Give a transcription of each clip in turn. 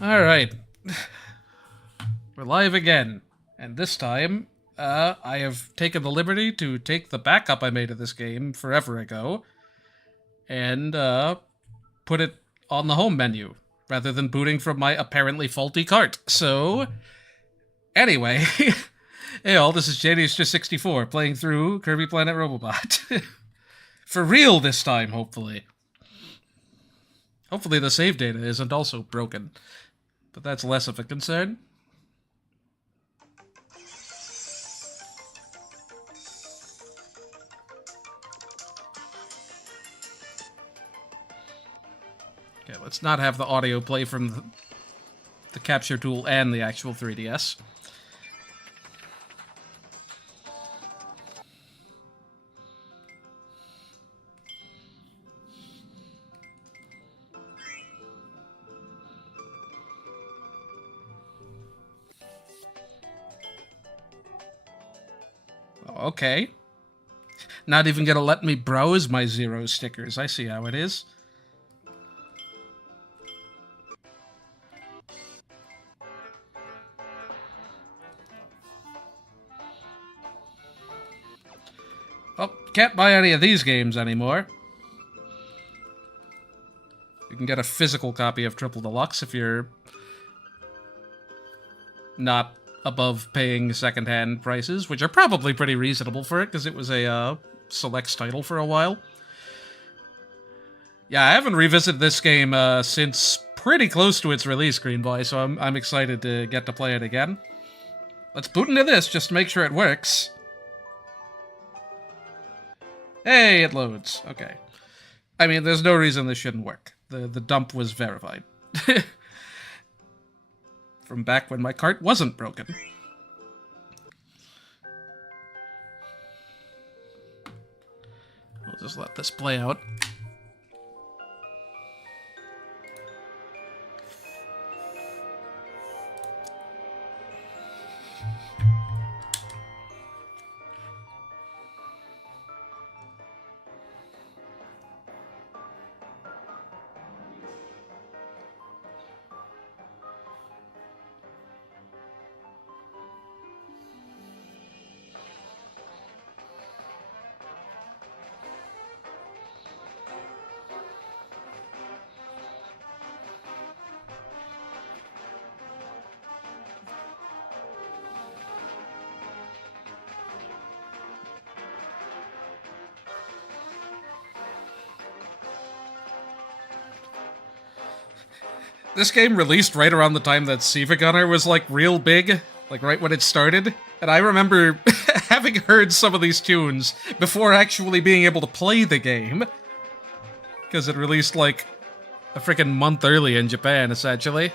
Alright. We're live again. And this time, I have taken the liberty to take the backup I made of this game forever ago and put it on the home menu rather than booting from my apparently faulty cart. So, anyway, hey all, this is JD's64 playing through Kirby Planet Robobot. For real this time, hopefully. Hopefully the save data isn't also broken. But that's less of a concern. Okay, let's not have the audio play from the capture tool and the actual 3DS. Okay. Not even gonna let me browse my Zero stickers. I see how it is. Oh, can't buy any of these games anymore. You can get a physical copy of Triple Deluxe if you're not above paying secondhand prices, which are probably pretty reasonable for it, because it was a Selects title for a while. Yeah, I haven't revisited this game since pretty close to its release, Green Boy, so I'm excited to get to play it again. Let's boot into this just to make sure it works. Hey, it loads. Okay. I mean, there's no reason this shouldn't work. The dump was verified. From back when my cart wasn't broken. We'll just let this play out. This game released right around the time that Siva Gunner was, like, real big, like, right when it started, and I remember having heard some of these tunes before actually being able to play the game, because it released, like, a freaking month early in Japan, essentially.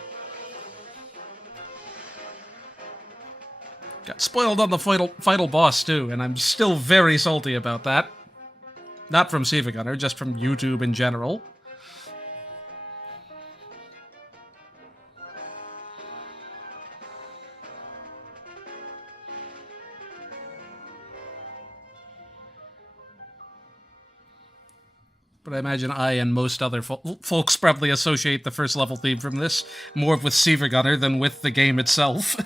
Got spoiled on the final boss, too, and I'm still very salty about that. Not from Siva Gunner, just from YouTube in general. But I imagine I and most other folks probably associate the first level theme from this more with Siva Gunner than with the game itself.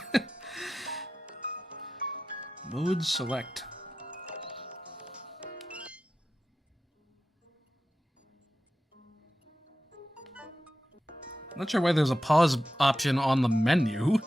Mode select. Not sure why there's a pause option on the menu.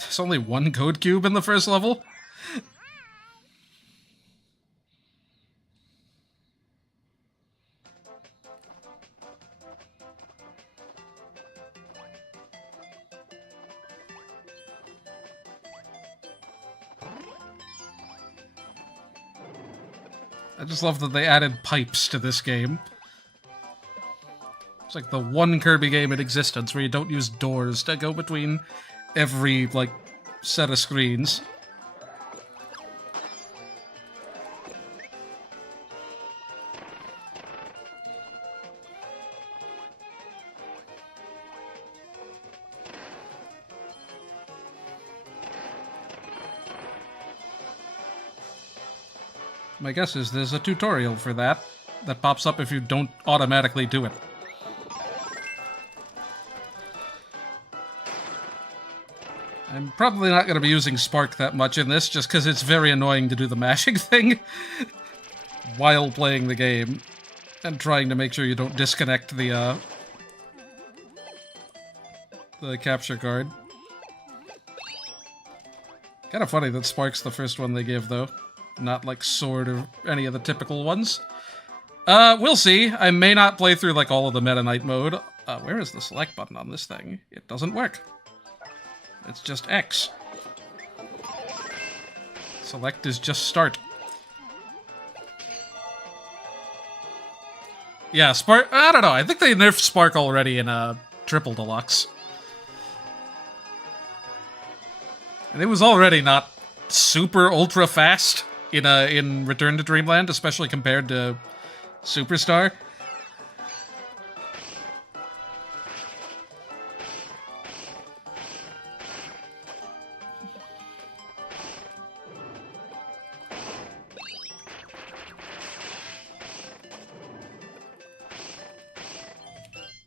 There's only one code cube in the first level? I just love that they added pipes to this game. It's like the one Kirby game in existence where you don't use doors to go between every, like, set of screens. My guess is there's a tutorial for that pops up if you don't automatically do it. I'm probably not going to be using Spark that much in this, just because it's very annoying to do the mashing thing while playing the game, and trying to make sure you don't disconnect the capture card. Kind of funny that Spark's the first one they give, though. Not like Sword or any of the typical ones. We'll see. I may not play through like all of the Meta Knight mode. Where is the select button on this thing? It doesn't work. It's just X. Select is just start. Yeah, Spark... I don't know. I think they nerfed Spark already in Triple Deluxe. And it was already not super ultra fast in Return to Dreamland, especially compared to Superstar.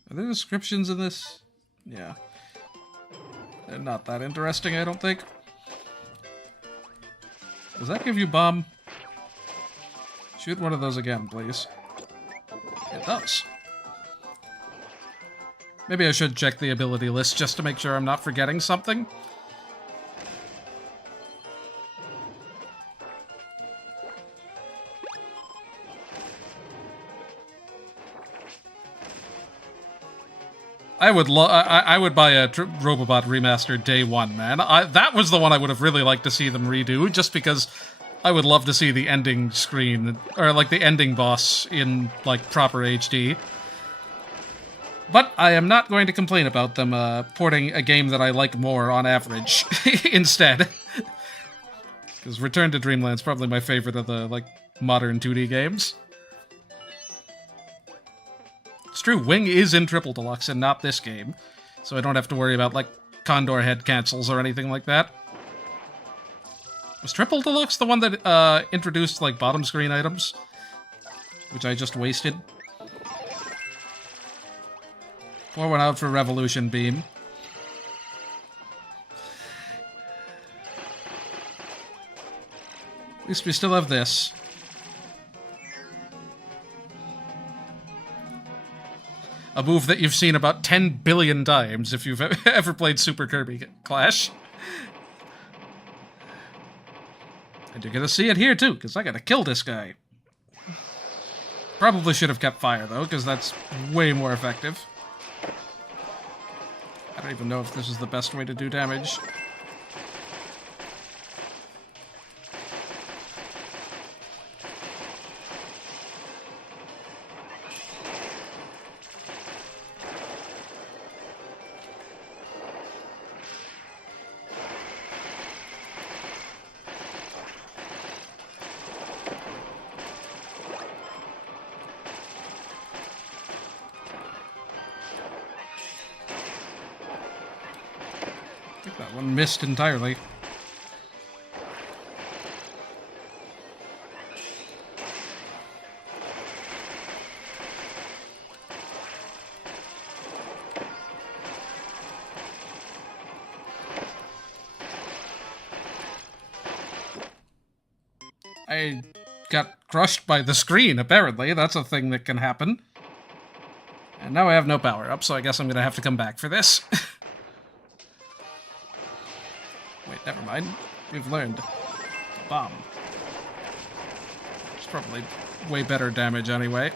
Are there descriptions in this? Yeah. They're not that interesting, I don't think. Does that give you bomb? Shoot one of those again, please. It does. Maybe I should check the ability list just to make sure I'm not forgetting something. I would buy a Robobot remaster day one, man. That was the one I would have really liked to see them redo, just because I would love to see the ending screen, or like the ending boss in like proper HD. But I am not going to complain about them porting a game that I like more on average instead. Because Return to Dreamland's probably my favorite of the like modern 2D games. It's true, Wing is in Triple Deluxe and not this game, so I don't have to worry about, like, Condor head cancels or anything like that. Was Triple Deluxe the one that introduced, like, bottom screen items? Which I just wasted. Pour one out for Revolution Beam. At least we still have this. A move that you've seen about 10 billion times if you've ever played Super Kirby Clash. And you're gonna see it here too, because I gotta kill this guy. Probably should have kept fire though, because that's way more effective. I don't even know if this is the best way to do damage. I think that one missed entirely. I got crushed by the screen, apparently. That's a thing that can happen. And now I have no power-up, so I guess I'm gonna have to come back for this. Wait, never mind. We've learned. Bomb. It's probably way better damage anyway.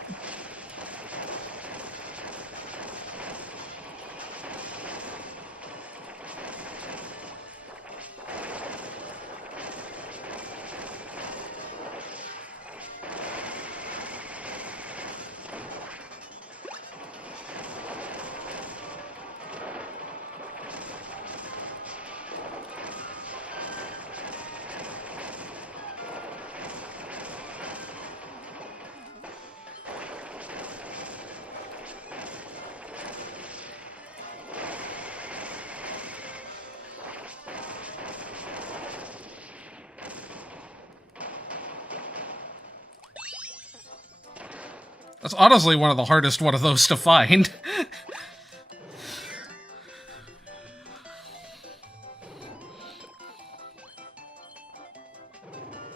That's honestly one of the hardest one of those to find.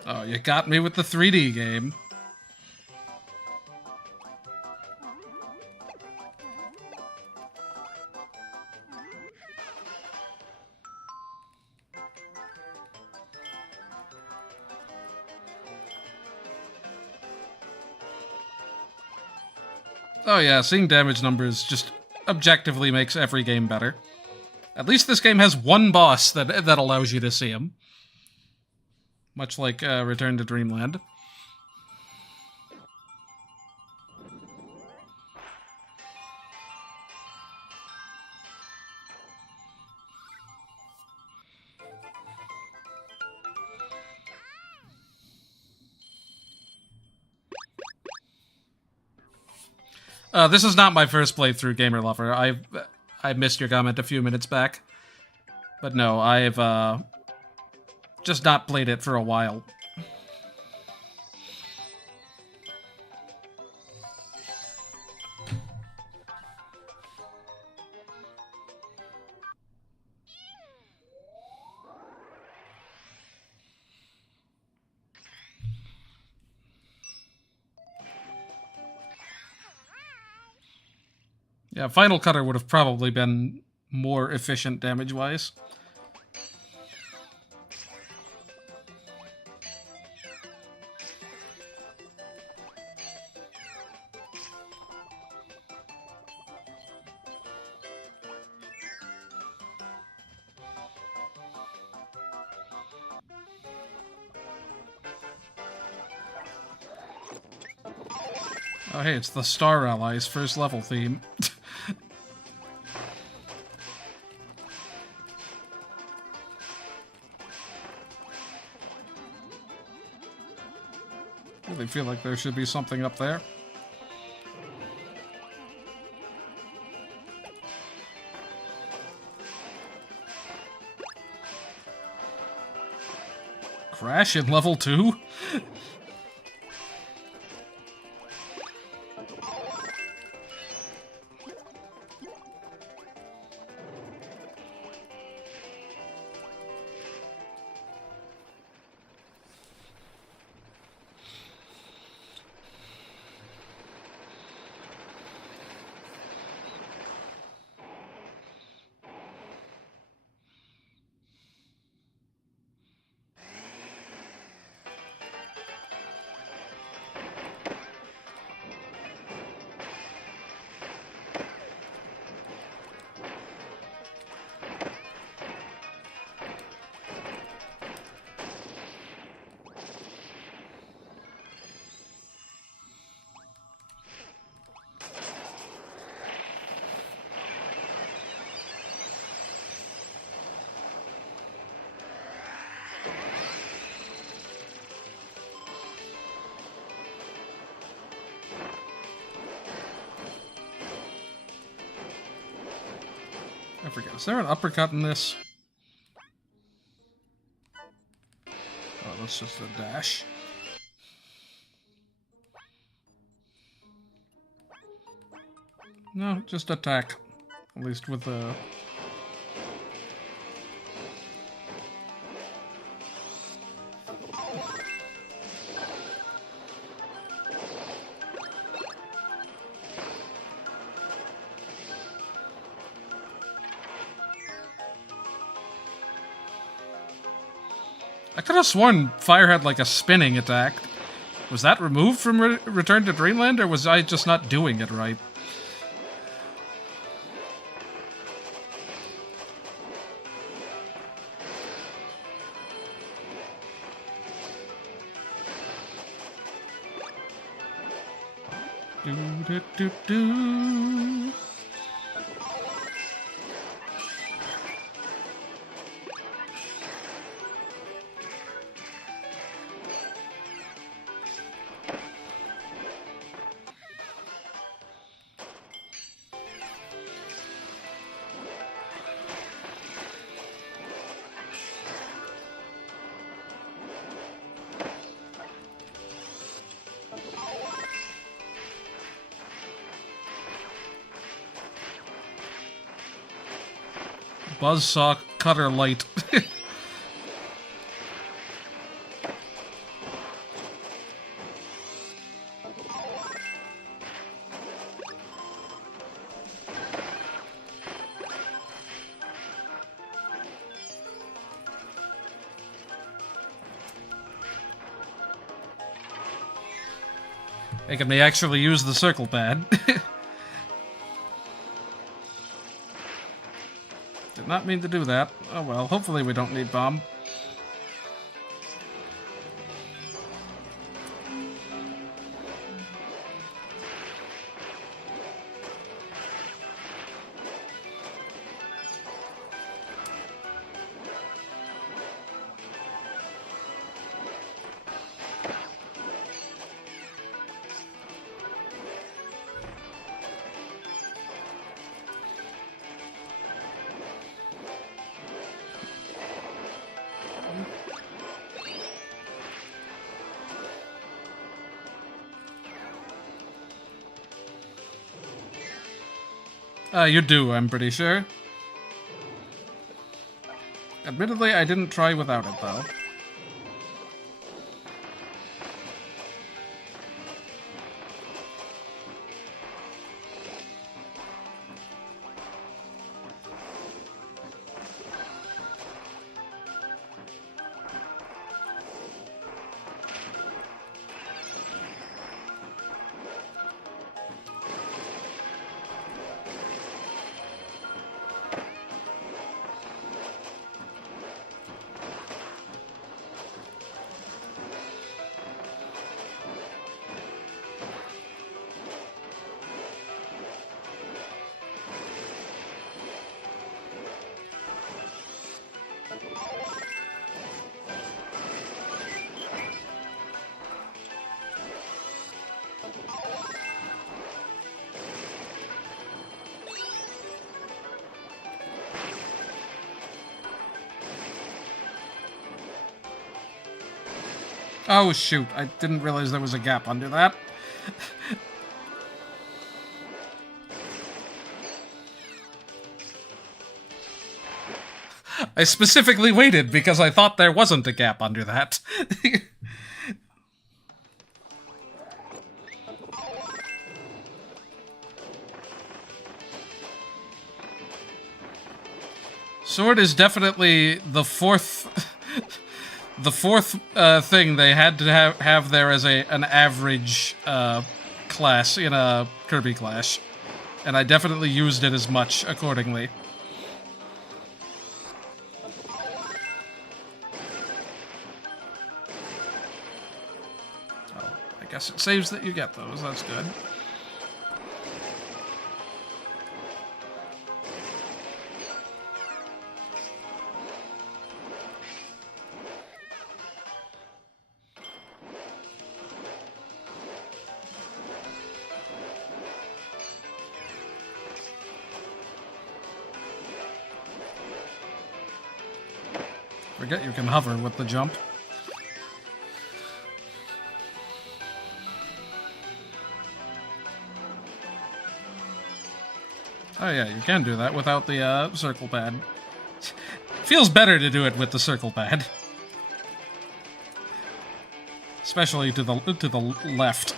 Oh, you got me with the 3D game. Oh yeah, seeing damage numbers just objectively makes every game better. At least this game has one boss that allows you to see him. Much like Return to Dreamland. This is not my first playthrough, Gamer Lover. I missed your comment a few minutes back. But no, I've just not played it for a while. Yeah, Final Cutter would have probably been more efficient damage-wise. Oh hey, it's the Star Allies first level theme. Really feel like there should be something up there. Crash in level 2? I forget. Is there an uppercut in this? Oh, that's just a dash. No, just attack. At least with the... I could have sworn Fire had like a spinning attack. Was that removed from Return to Dreamland, or was I just not doing it right? Do do do do. Buzzsaw Cutter Light. Making me actually use the circle pad. Did not mean to do that. Oh well, hopefully we don't need bomb. You do, I'm pretty sure. Admittedly, I didn't try without it, though. Oh shoot, I didn't realize there was a gap under that. I specifically waited because I thought there wasn't a gap under that. Sword is definitely the fourth thing they had to have there as an average class in a Kirby Clash, and I definitely used it as much accordingly. Oh, I guess it saves that you get those. That's good. Forget you can hover with the jump. Oh yeah, you can do that without the circle pad. Feels better to do it with the circle pad. Especially to the left.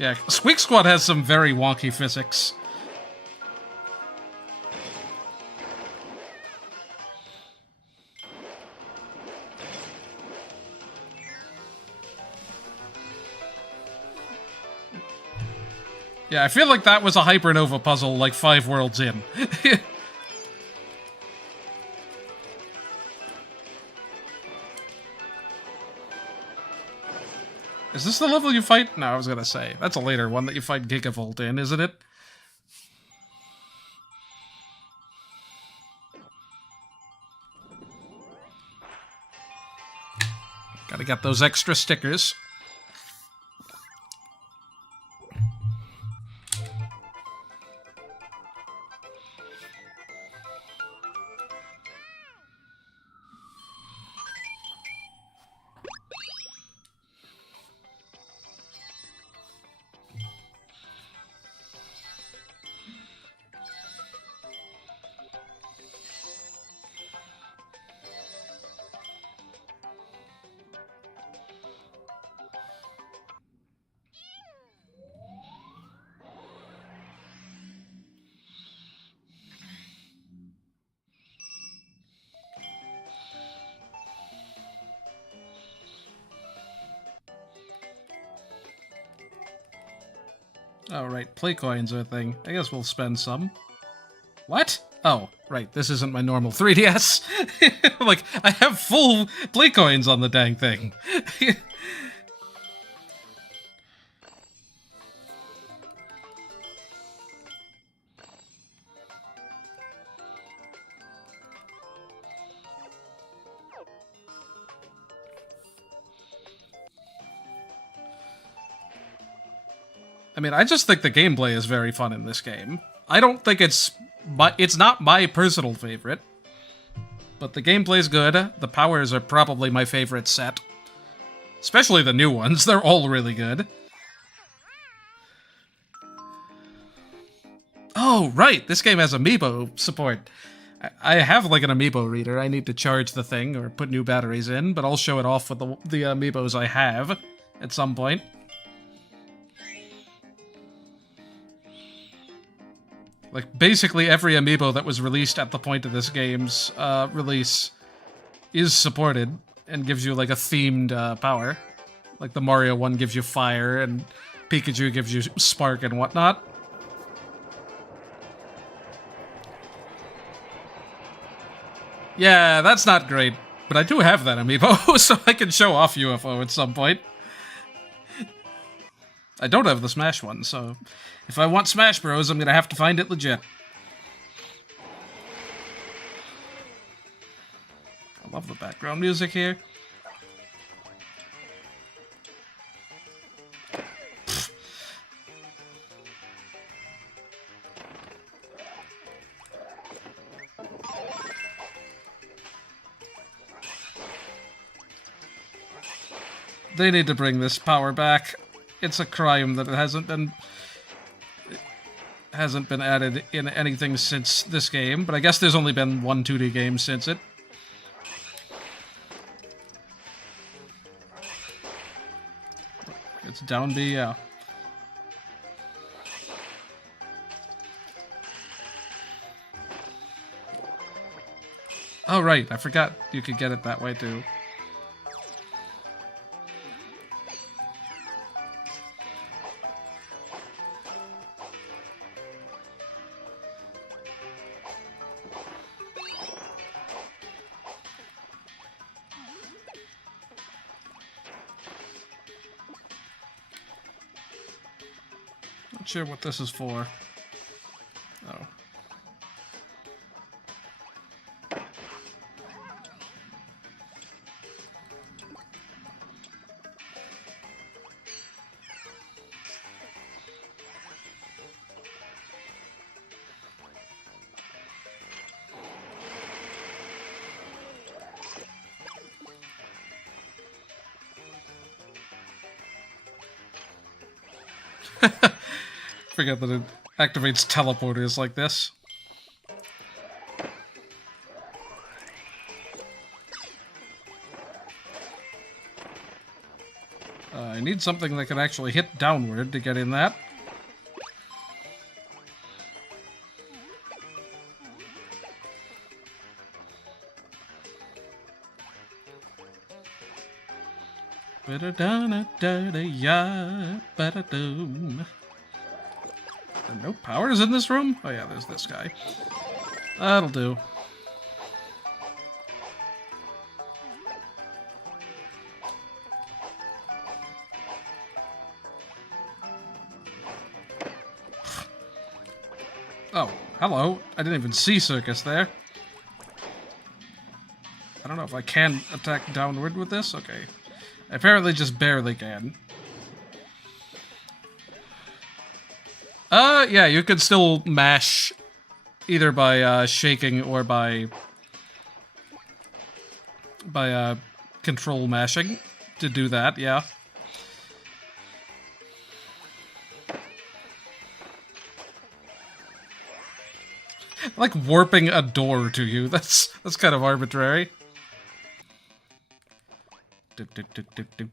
Yeah, Squeak Squad has some very wonky physics. Yeah, I feel like that was a Hypernova puzzle like 5 worlds in. Is this the level you fight? No, I was gonna say. That's a later one that you fight Gigavolt in, isn't it? Gotta get those extra stickers. Oh, right. Play coins are a thing. I guess we'll spend some. What? Oh, right. This isn't my normal 3DS. Like, I have full play coins on the dang thing. I mean, I just think the gameplay is very fun in this game. I don't think it's not my personal favorite, but the gameplay's good. The powers are probably my favorite set. Especially the new ones. They're all really good. Oh, right! This game has amiibo support. I have, like, an amiibo reader. I need to charge the thing or put new batteries in, but I'll show it off with the amiibos I have at some point. Like, basically every amiibo that was released at the point of this game's release is supported and gives you, like, a themed power. Like, the Mario one gives you fire, and Pikachu gives you spark and whatnot. Yeah, that's not great, but I do have that amiibo, so I can show off UFO at some point. I don't have the Smash one, so if I want Smash Bros, I'm gonna have to find it legit. I love the background music here. They need to bring this power back. It's a crime that it hasn't been added in anything since this game, but I guess there's only been one 2D game since it. It's down B, yeah. Oh, right, I forgot you could get it that way, too. Not sure what this is for. Oh. Forget that it activates teleporters like this. I need something that can actually hit downward to get in that. Ba-da-da-da-da-da-ya, ba-da-doom. Are there no powers in this room? Oh yeah, there's this guy. That'll do. Oh, hello. I didn't even see Circus there. I don't know if I can attack downward with this. Okay. I apparently just barely can. Yeah, you could still mash either by shaking or by control mashing to do that, yeah. Like warping a door to you. That's kind of arbitrary. Dip, dip, dip, dip, dip.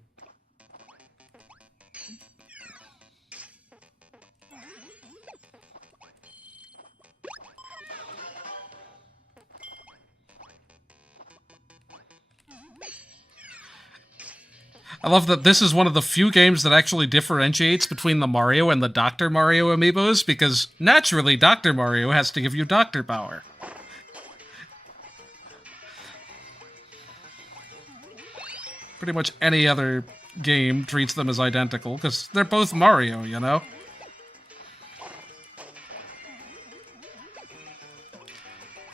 I love that this is one of the few games that actually differentiates between the Mario and the Dr. Mario amiibos, because naturally Dr. Mario has to give you Doctor Power. Pretty much any other game treats them as identical, because they're both Mario, you know?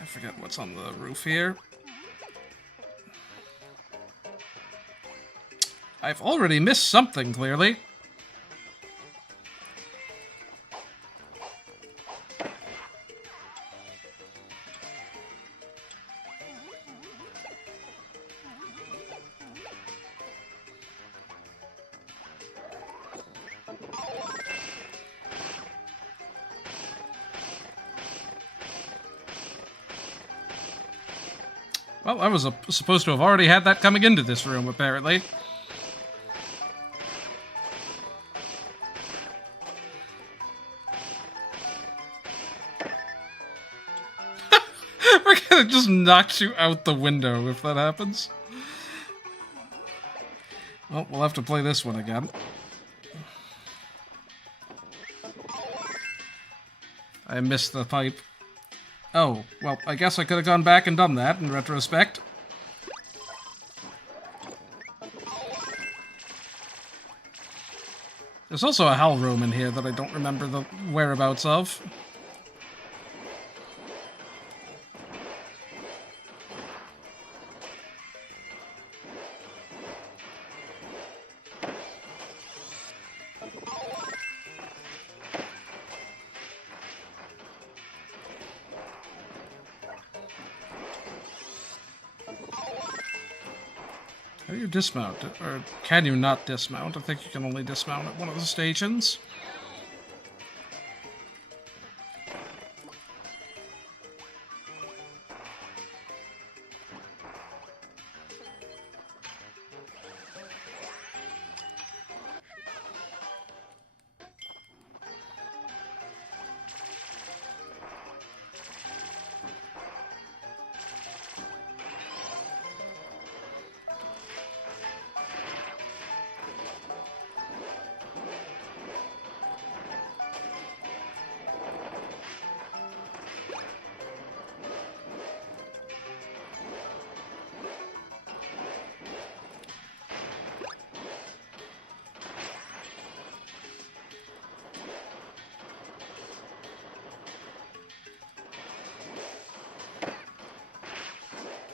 I forget what's on the roof here. I've already missed something, clearly. Well, I was supposed to have already had that coming into this room, apparently. We're gonna just knock you out the window if that happens. Well, we'll have to play this one again. I missed the pipe. Oh, well, I guess I could have gone back and done that in retrospect. There's also a hell room in here that I don't remember the whereabouts of. How do you dismount? Or can you not dismount? I think you can only dismount at one of the stations.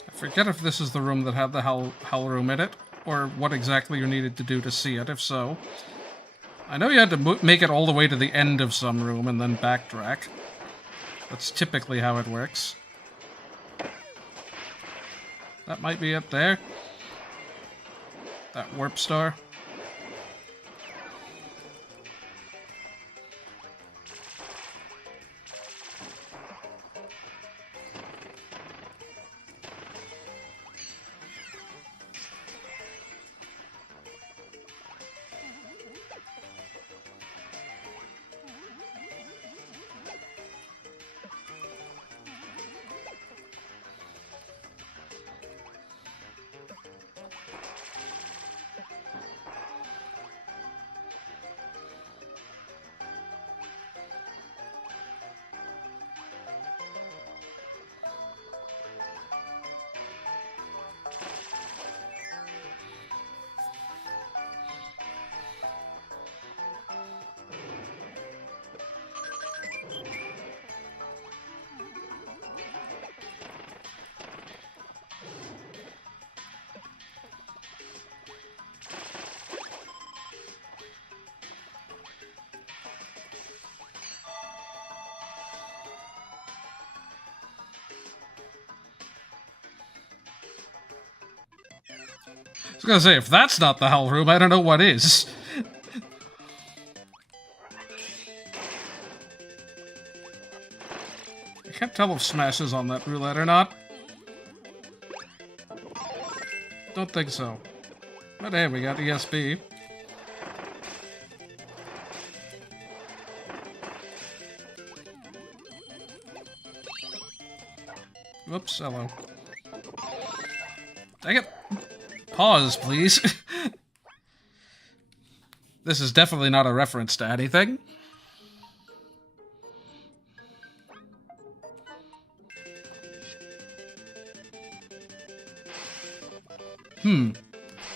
I forget if this is the room that had the hell room in it, or what exactly you needed to do to see it, if so. I know you had to make it all the way to the end of some room and then backtrack. That's typically how it works. That might be it there. That warp star. I was gonna say, if that's not the hell room, I don't know what is. I can't tell if Smash is on that roulette or not. Don't think so. But hey, we got ESP. Whoops, hello. Dang it. Pause, please. This is definitely not a reference to anything.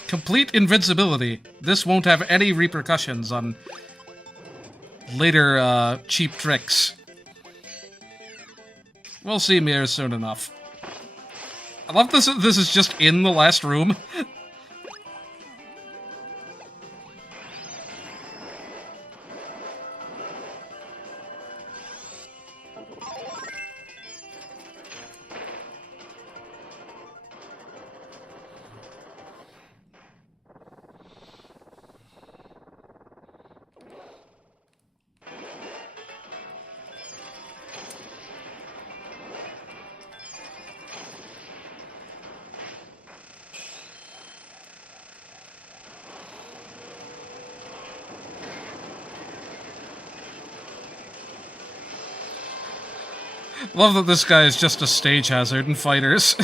Complete invincibility. This won't have any repercussions on later, cheap tricks. We'll see Mir soon enough. I love this. This is just in the last room. Love that this guy is just a stage hazard in fighters.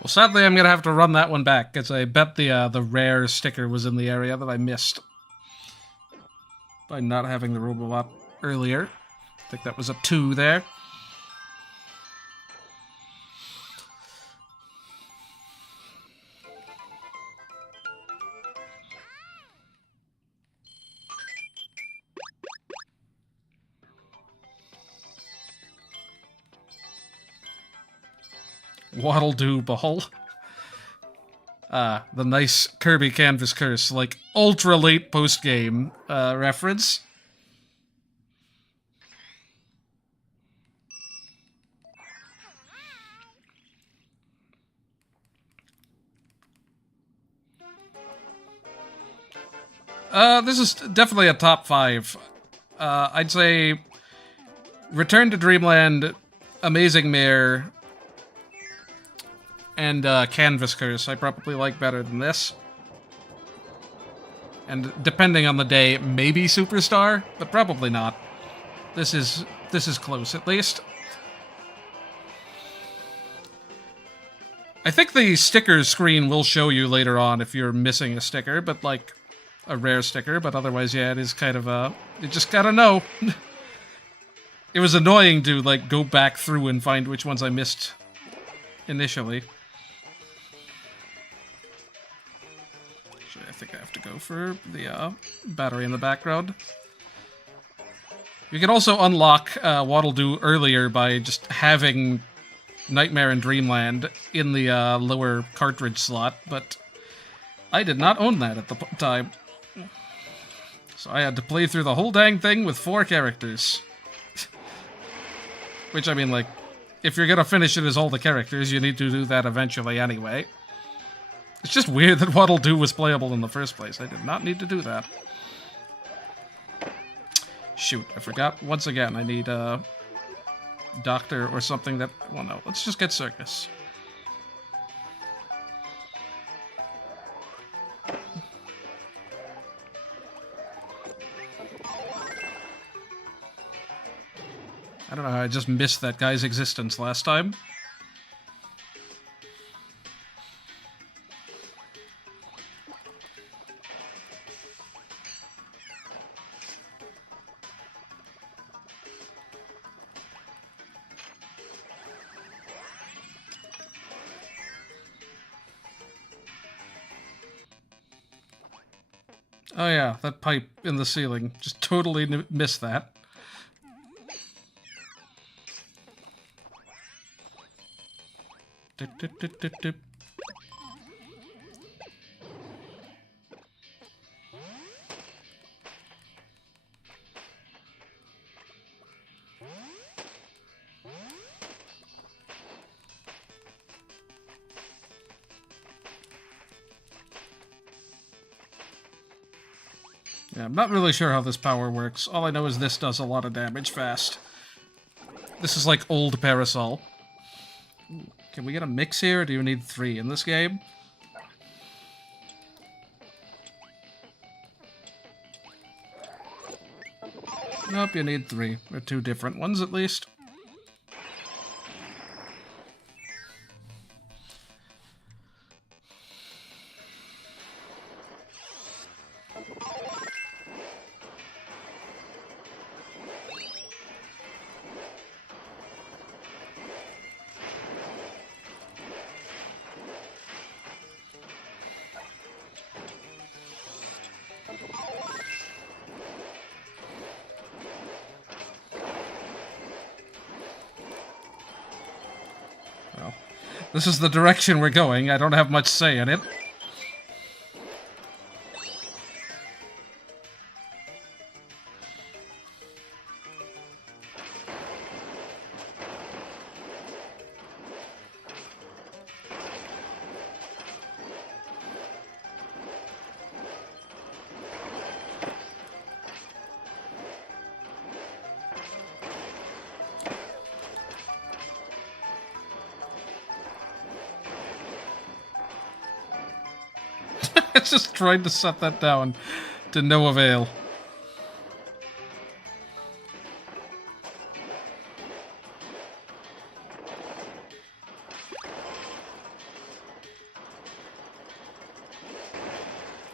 Well, sadly, I'm gonna have to run that one back, because I bet the rare sticker was in the area that I missed by not having the Robobot earlier. I think that was a 2 there. What'll do, ball. The nice Kirby Canvas Curse, like, ultra late post-game, reference. This is definitely a top 5. I'd say Return to Dreamland, Amazing Mirror, and Canvas Curse I probably like better than this. And depending on the day, maybe Superstar, but probably not. This is close, at least. I think the sticker screen will show you later on if you're missing a sticker, but like a rare sticker, but otherwise, yeah, it is kind of you just gotta know. It was annoying to like go back through and find which ones I missed initially. Actually, I think I have to go for the battery in the background. You can also unlock Waddle Doo earlier by just having Nightmare in Dreamland in the lower cartridge slot, but I did not own that at the time. So I had to play through the whole dang thing with 4 characters. Which, I mean, like, if you're gonna finish it as all the characters, you need to do that eventually anyway. It's just weird that Waddle Doo was playable in the first place. I did not need to do that. Shoot, I forgot. Once again, I need a doctor or something that... Well, no, let's just get Circus. I don't know how I just missed that guy's existence last time. Oh yeah, that pipe in the ceiling. Just totally missed that. Dip, dip, dip, dip, dip. Yeah, I'm not really sure how this power works. All I know is this does a lot of damage fast. This is like old Parasol. Can we get a mix here, or do you need 3 in this game? Nope, you need 3. Or 2 different ones, at least. Well, this is the direction we're going. I don't have much say in it. It's just trying to set that down to no avail.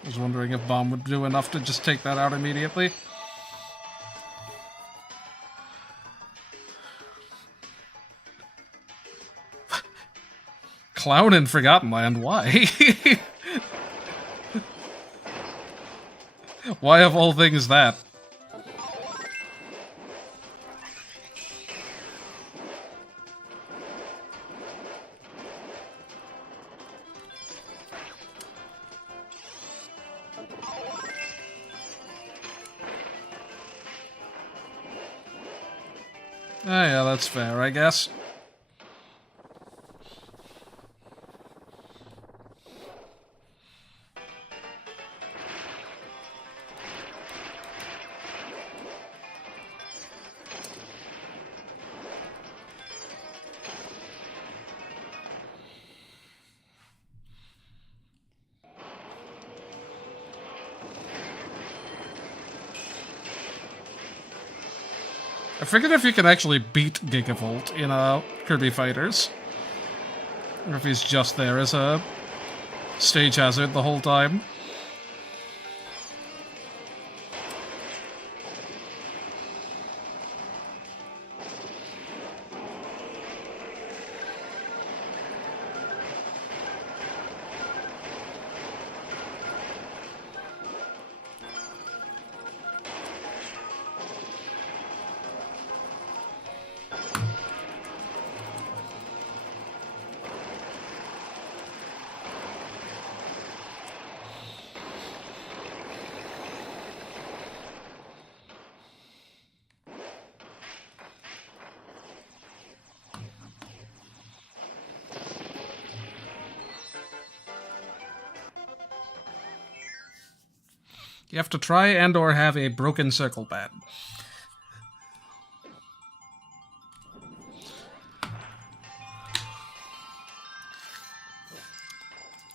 I was wondering if Bomb would do enough to just take that out immediately. Clown in Forgotten Land, why? Why of all things that? Ah, yeah, that's fair, I guess. I forget if you can actually beat Gigavolt in Kirby Fighters. Or if he's just there as a stage hazard the whole time. You have to try and or have a broken circle pad.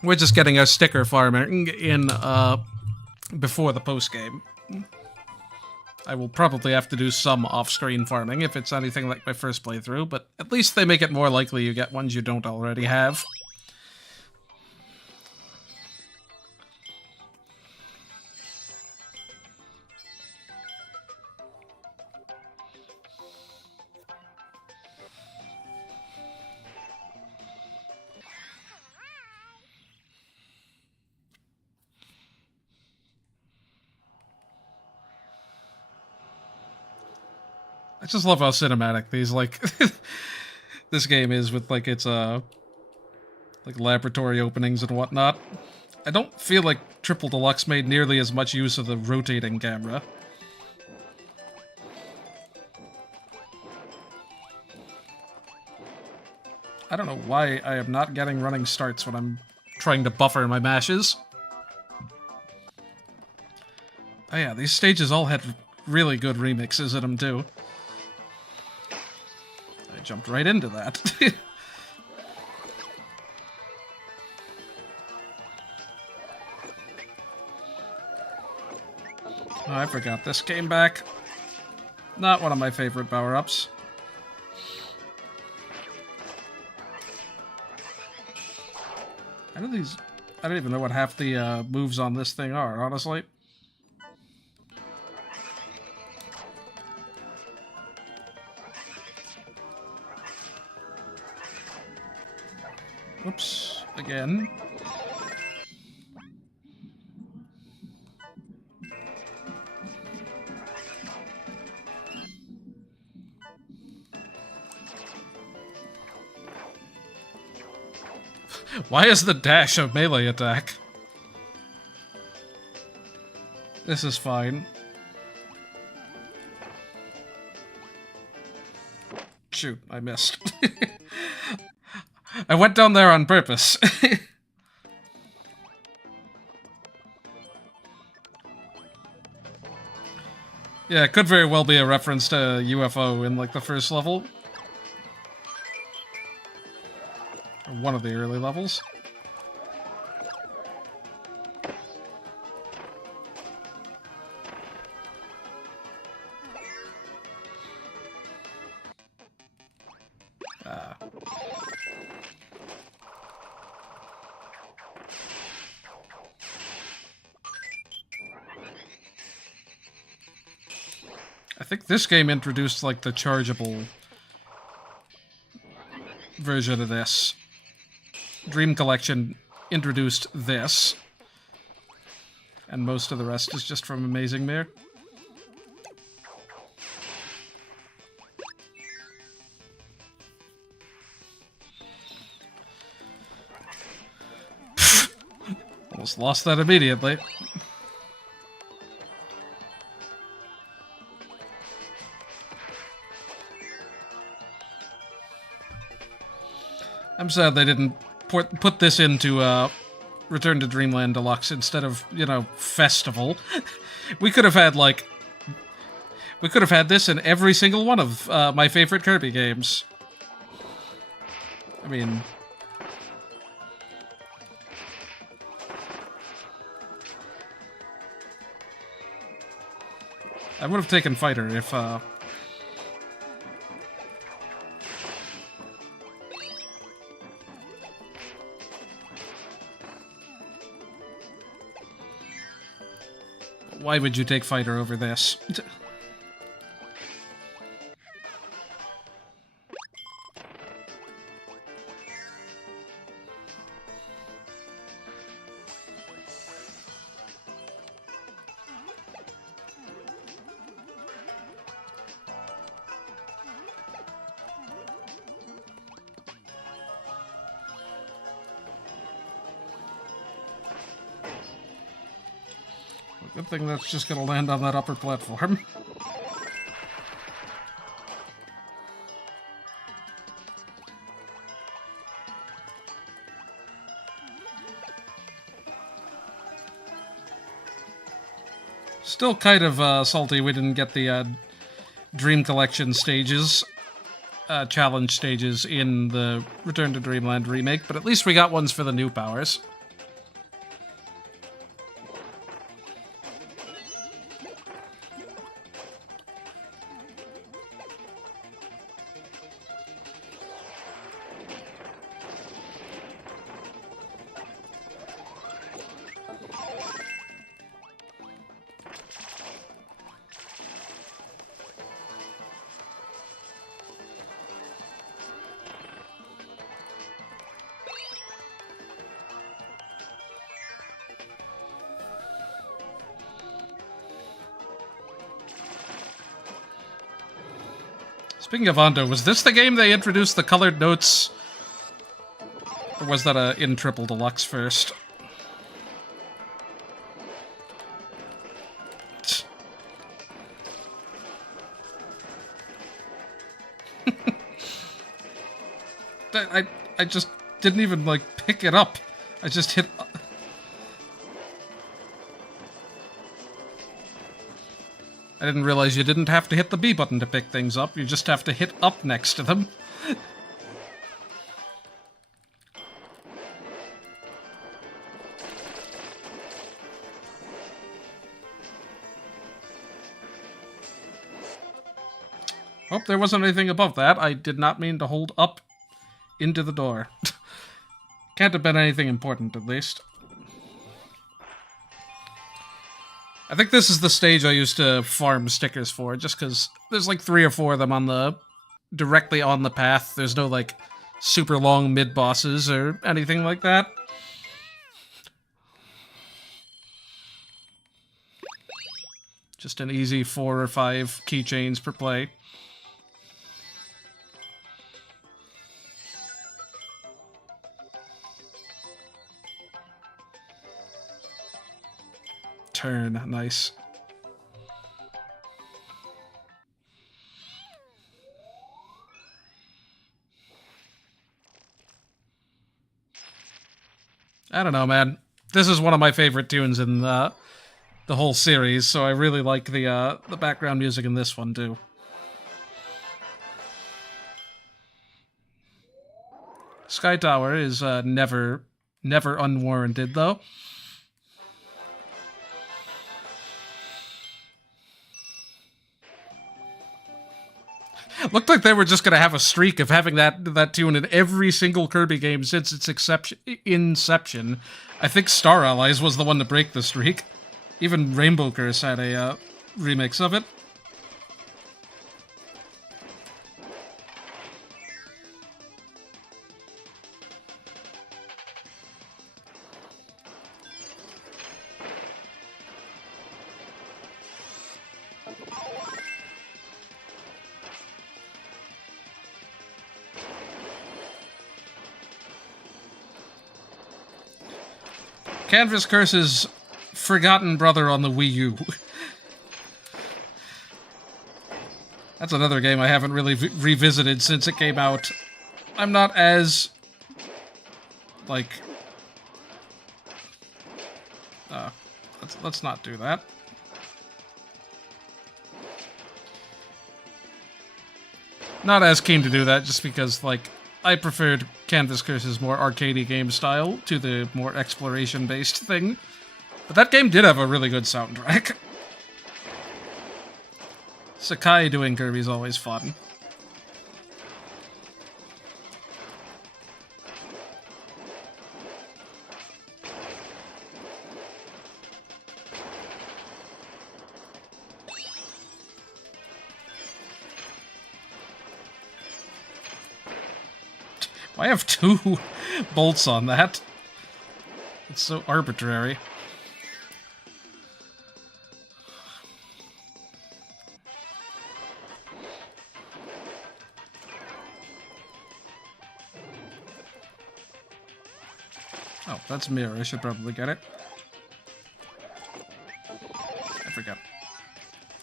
We're just getting our sticker farming in before the post game. I will probably have to do some off-screen farming if it's anything like my first playthrough, but at least they make it more likely you get ones you don't already have. I just love how cinematic these, like, this game is with, like, its, like, laboratory openings and whatnot. I don't feel like Triple Deluxe made nearly as much use of the rotating camera. I don't know why I am not getting running starts when I'm trying to buffer my mashes. Oh yeah, these stages all had really good remixes in them, too. I jumped right into that. Oh, I forgot this came back. Not one of my favorite power-ups. I don't even know what half the moves on this thing are, honestly. Oops, again. Why is the dash a melee attack? This is fine. Shoot, I missed. I went down there on purpose. Yeah, it could very well be a reference to UFO in, like, the first level. Or one of the early levels. I think this game introduced, like, the chargeable version of this. Dream Collection introduced this. And most of the rest is just from Amazing Mirror. Almost lost that immediately. I'm sad they didn't put this into Return to Dreamland Deluxe instead of, you know, Festival. We could have had, like... We could have had this in every single one of my favorite Kirby games. I mean... I would have taken Fighter if, Why would you take Fighter over this? Good thing that's just gonna land on that upper platform. Still kind of salty we didn't get the Dream Collection stages, challenge stages in the Return to Dreamland remake, but at least we got ones for the new powers. Speaking of Hondo, was this the game they introduced the colored notes? Or was that in Triple Deluxe first? I just didn't even, like, pick it up. I just hit... I didn't realize you didn't have to hit the B button to pick things up. You just have to hit up next to them. Hope there wasn't anything above that. I did not mean to hold up into the door. Can't have been anything important, at least. I think this is the stage I used to farm stickers for, just because there's like 3 or 4 of them directly on the path. There's no, like, super long mid-bosses or anything like that. Just an easy 4 or 5 keychains per play. Turn, nice. I don't know, man. This is one of my favorite tunes in the whole series, so I really like the background music in this one too. Sky Tower is never unwarranted, though. Looked like they were just going to have a streak of having that tune in every single Kirby game since its inception. I think Star Allies was the one to break the streak. Even Rainbow Curse had a remix of it. Canvas Curse's forgotten brother on the Wii U. That's another game I haven't really revisited since it came out. I'm not as... like... let's not do that. Not as keen to do that, just because, like, I preferred Canvas Curse's more arcadey game style to the more exploration-based thing. But that game did have a really good soundtrack. Sakai doing Kirby's always fun. I have 2 bolts on that. It's so arbitrary. Oh, that's mirror. I should probably get it. I forgot.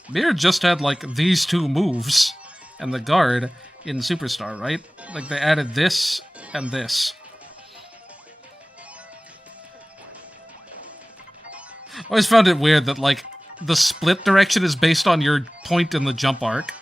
Mirror just had, like, these 2 moves and the guard in Superstar, right? Like, they added this and this. I always found it weird that, like, the split direction is based on your point in the jump arc.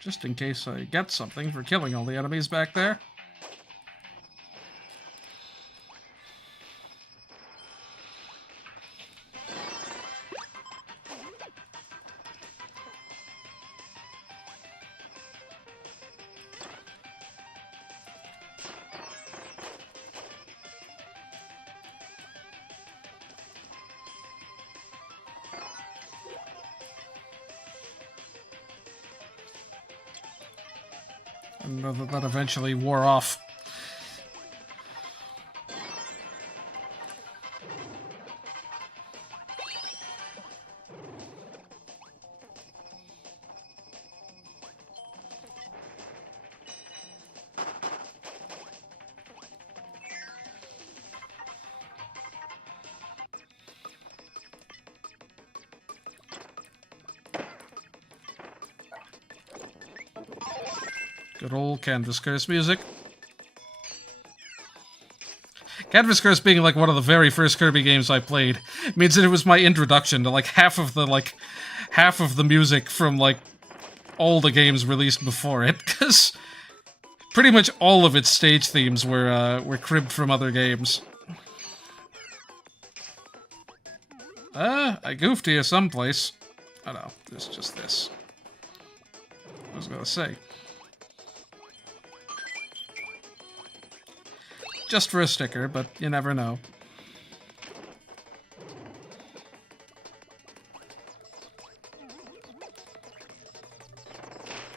Just in case I get something for killing all the enemies back there. And that eventually wore off. Good old Canvas Curse music. Canvas Curse being like one of the very first Kirby games I played means that it was my introduction to like half of the music from like all the games released before it, because pretty much all of its stage themes were cribbed from other games. I goofed here someplace. Oh no, there's just this. I was gonna say. Just for a sticker, but you never know.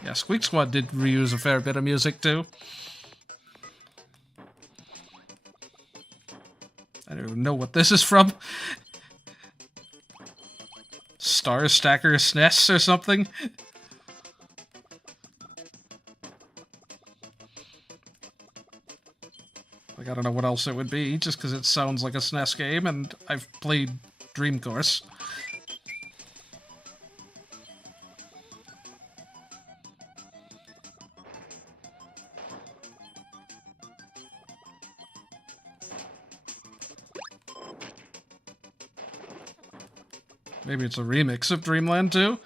Yeah, Squeak Squad did reuse a fair bit of music, too. I don't even know what this is from. Star Stacker SNES or something? Like, I don't know what else it would be, just because it sounds like a SNES game, and I've played Dream Course. Maybe it's a remix of Dreamland 2?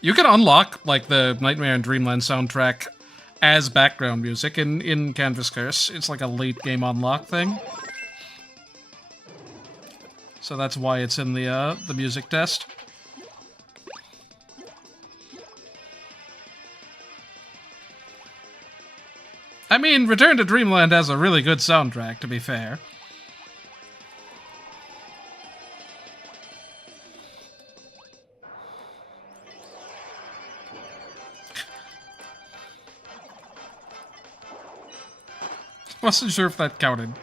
You can unlock, like, the Nightmare and Dreamland soundtrack as background music in Canvas Curse. It's like a late-game unlock thing. So that's why it's in the music test. I mean, Return to Dreamland has a really good soundtrack, to be fair. Wasn't sure if that counted.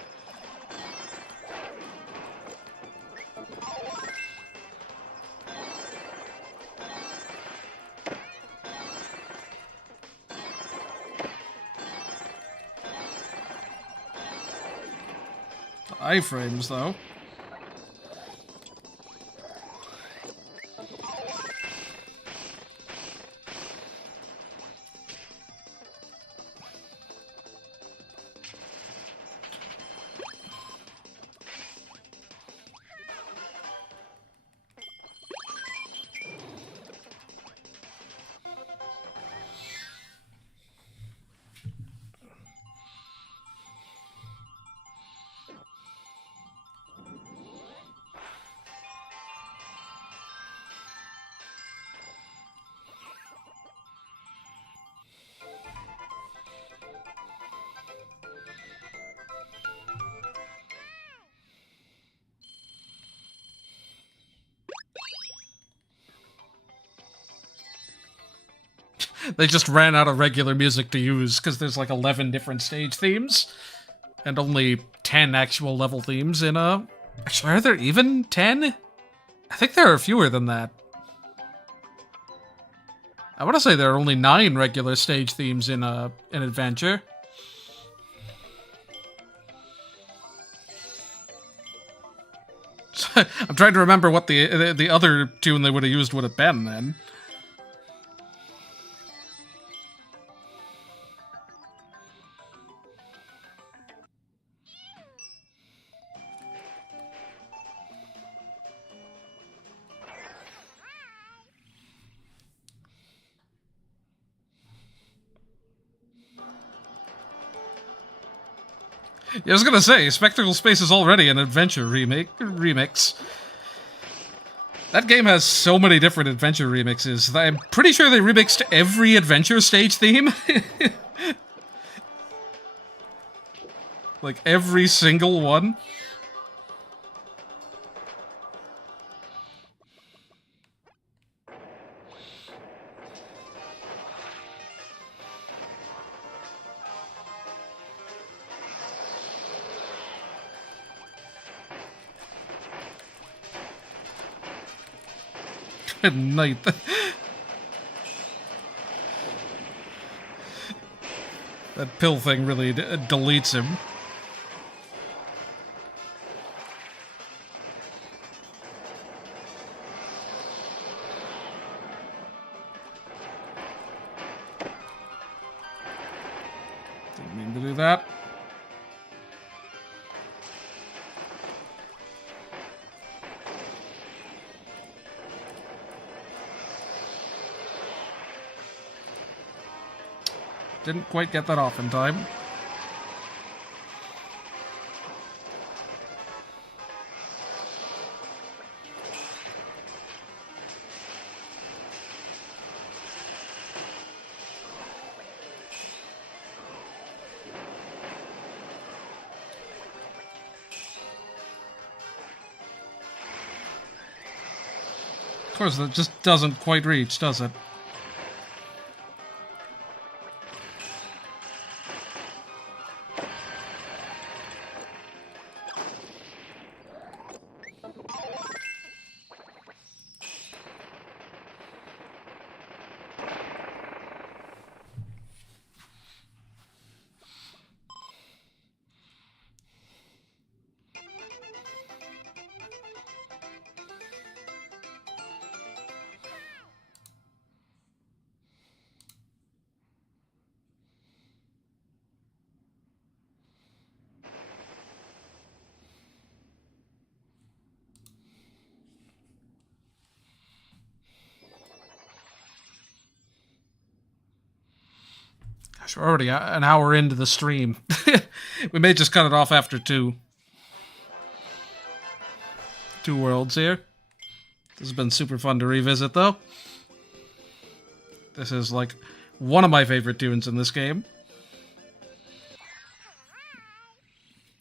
The iframes, though. They just ran out of regular music to use because there's like 11 different stage themes and only 10 actual level themes in a... Actually, are there even 10? I think there are fewer than that. I want to say there are only 9 regular stage themes in an adventure. I'm trying to remember what the other tune they would have used would have been then. Yeah, I was gonna say, Spectacle Space is already an adventure remix. That game has so many different adventure remixes. I'm pretty sure they remixed every adventure stage theme. Like, every single one. At night. That pill thing really deletes him. Didn't mean to do that. Didn't quite get that off in time. Of course, that just doesn't quite reach, does it? Gosh, we're already an hour into the stream. We may just cut it off after two worlds here. This has been super fun to revisit, though. This is, like, one of my favorite tunes in this game.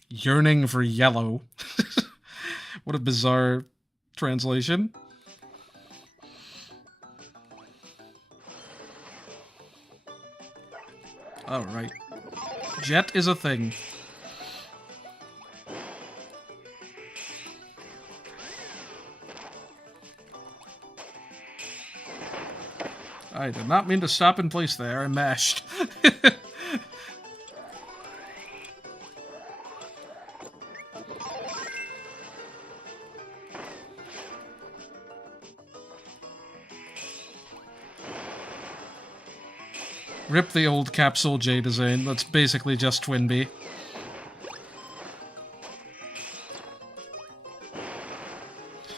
Yearning for yellow. What a bizarre translation. Oh, right. Jet is a thing. I did not mean to stop in place there. I mashed. Rip the old Capsule J design. That's basically just Twinbee.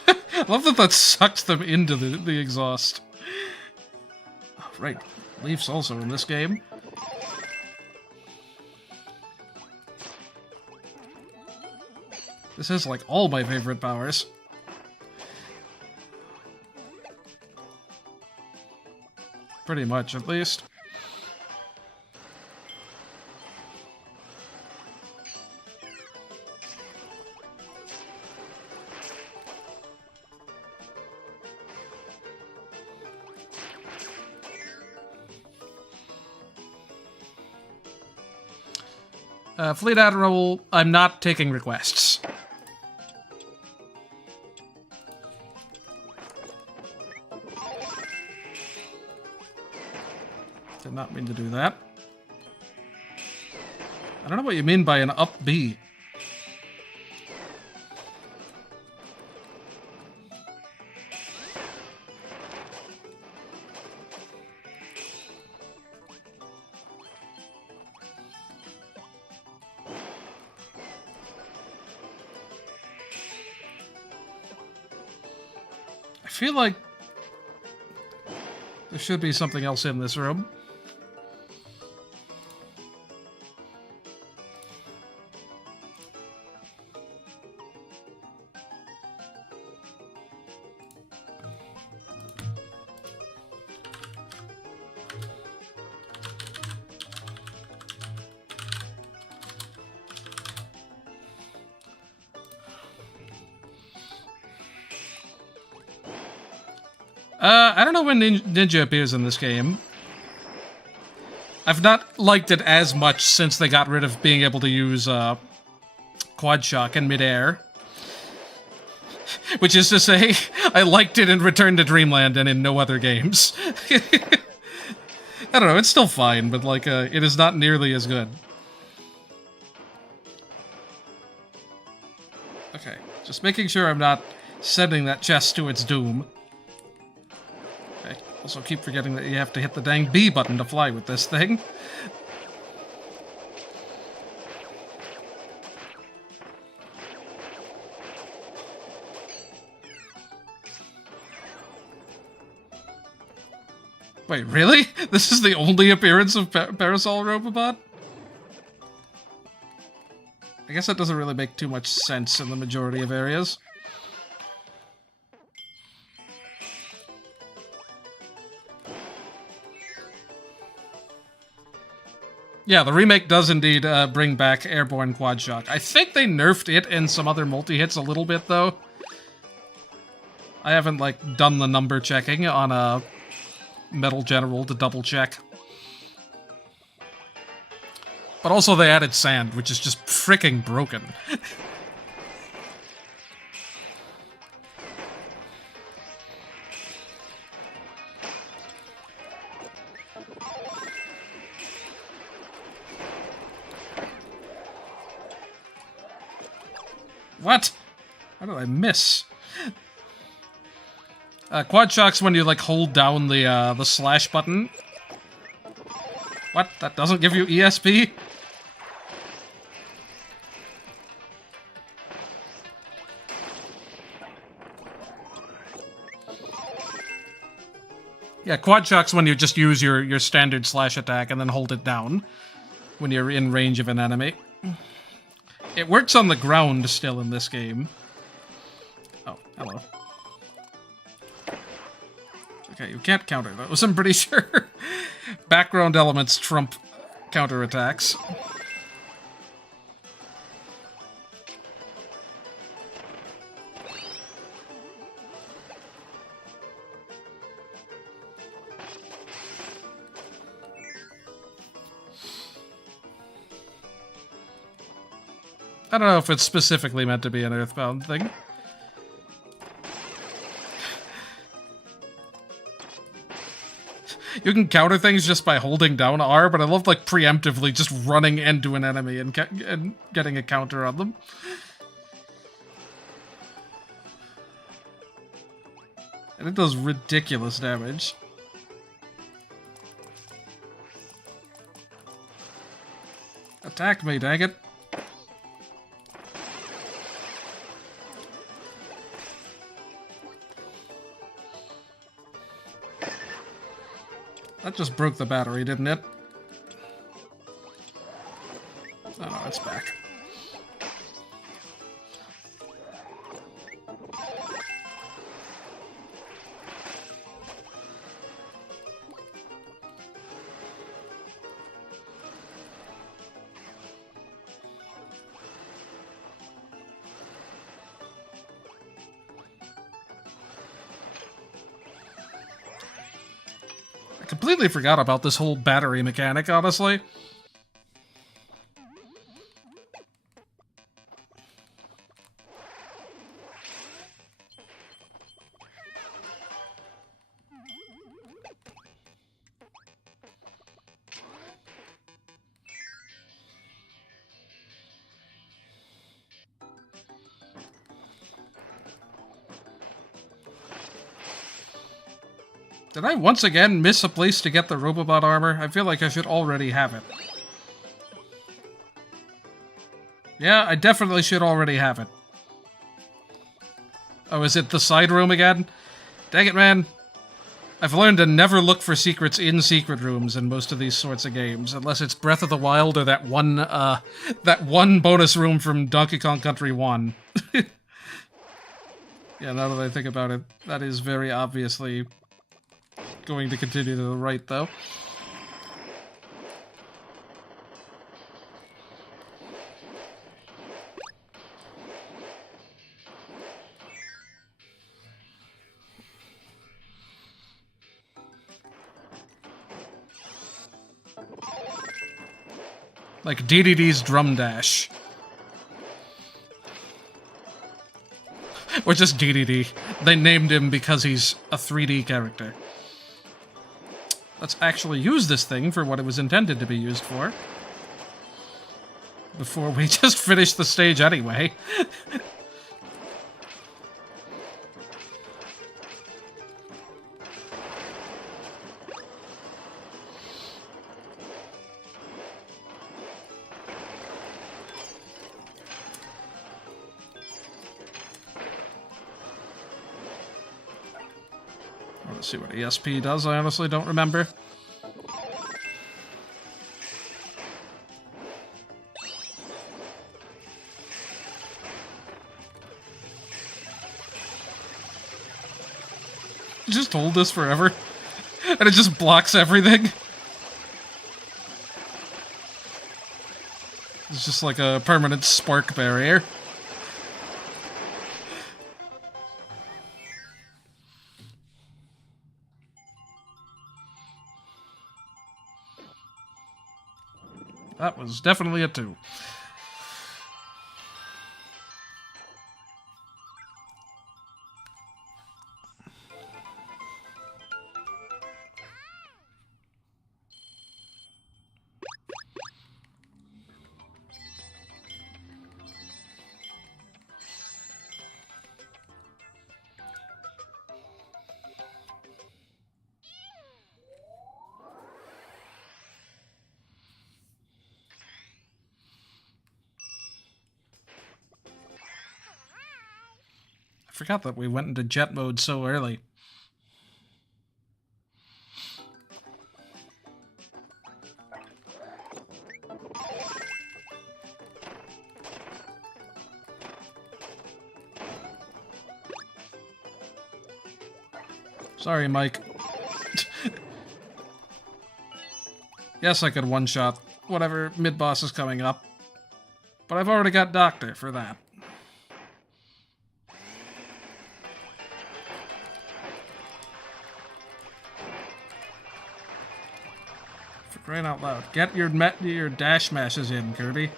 I love that sucked them into the exhaust. Oh, right. Leaf's also in this game. This is like all my favorite powers. Pretty much, at least. Fleet Admiral, I'm not taking requests. Did not mean to do that. I don't know what you mean by an up B. I feel like there should be something else in this room. I don't know when Ninja appears in this game. I've not liked it as much since they got rid of being able to use Quad Shock in midair. Which is to say, I liked it in Return to Dreamland and in no other games. I don't know, it's still fine, but, like, it is not nearly as good. Okay, just making sure I'm not sending that chest to its doom. Okay, also keep forgetting that you have to hit the dang B button to fly with this thing. Wait, really? This is the only appearance of Parasol Robobot? I guess that doesn't really make too much sense in the majority of areas. Yeah, the remake does indeed bring back Airborne Quad Shock. I think they nerfed it in some other multi-hits a little bit, though. I haven't, like, done the number checking on a Metal General to double check. But also they added sand, which is just freaking broken. What? How did I miss? Quad Shock's when you, like, hold down the slash button. What? That doesn't give you ESP? Yeah, Quad Shock's when you just use your standard slash attack and then hold it down when you're in range of an enemy. It works on the ground still in this game. Oh, hello. Okay, you can't counter those, I'm pretty sure. Background elements trump counterattacks. I don't know if it's specifically meant to be an Earthbound thing. You can counter things just by holding down R, but I love, like, preemptively just running into an enemy and getting a counter on them. And it does ridiculous damage. Attack me, dang it. That just broke the battery, didn't it? Oh no, it's back. I completely forgot about this whole battery mechanic, honestly. Did I once again miss a place to get the Robobot armor? I feel like I should already have it. Yeah, I definitely should already have it. Oh, is it the side room again? Dang it, man. I've learned to never look for secrets in secret rooms in most of these sorts of games, unless it's Breath of the Wild or that one bonus room from Donkey Kong Country 1. Yeah, now that I think about it, that is very obviously going to continue to the right, though. Like DDD's Drum Dash. Or just DDD. They named him because he's a 3D character. Let's actually use this thing for what it was intended to be used for. Before we just finish the stage anyway. Let's see what ESP does. I honestly don't remember. Just hold this forever, and it just blocks everything. It's just like a permanent spark barrier. That was definitely a 2. I forgot that we went into jet mode so early. Sorry, Mike. Yes, I could one-shot whatever mid-boss is coming up. But I've already got Doctor for that. For crying out loud. Get your dash mashes in, Kirby.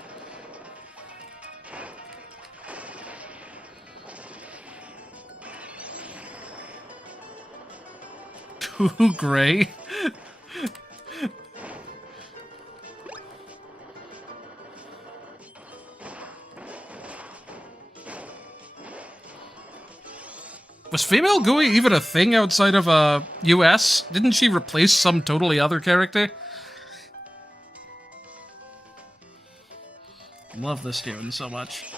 Too gray. Was female GUI even a thing outside of US? Didn't she replace some totally other character? Love this tune so much.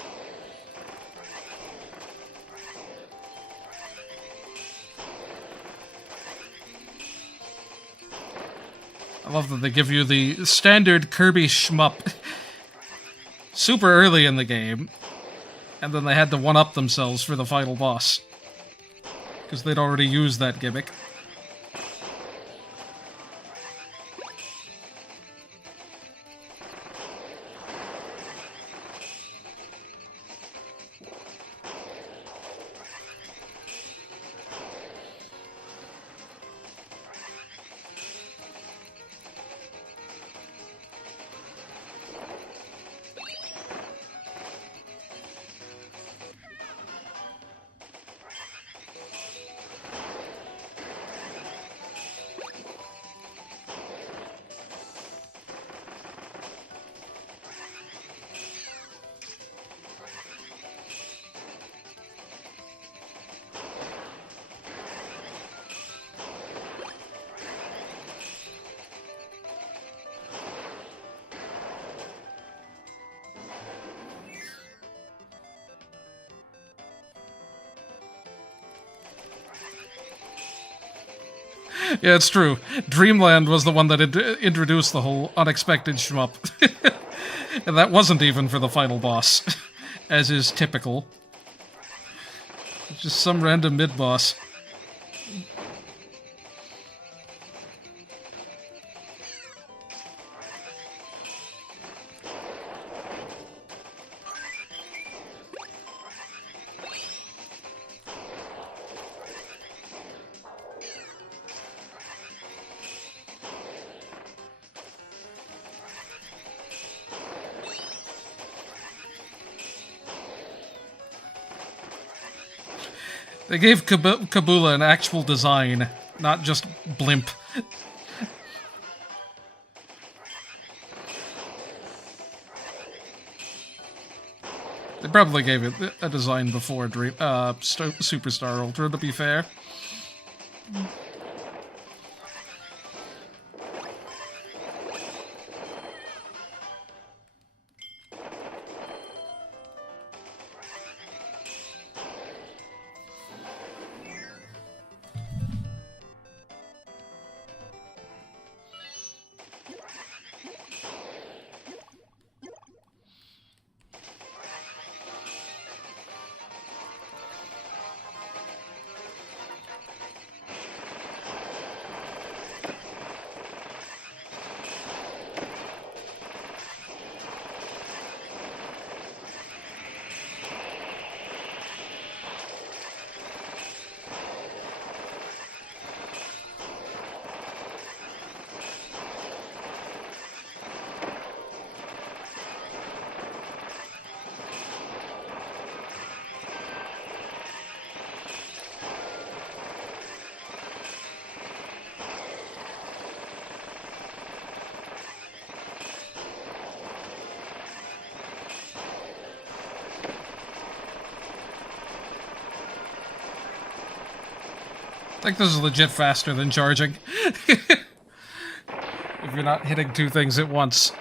I love that they give you the standard Kirby shmup super early in the game, and then they had to one-up themselves for the final boss. Because they'd already used that gimmick. Yeah, it's true. Dreamland was the one that introduced the whole unexpected shmup. And that wasn't even for the final boss, as is typical. Just some random mid-boss. They gave Kabula an actual design, not just blimp. They probably gave it a design before Superstar Ultra, to be fair. I think this is legit faster than charging. If you're not hitting two things at once.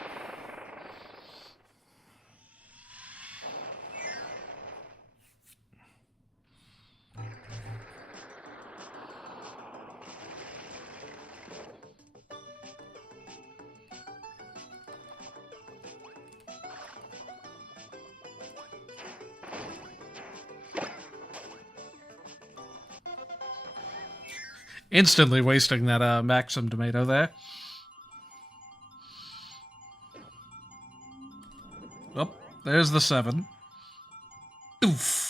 Instantly wasting that Maxim tomato there. Oh, there's the 7. Oof.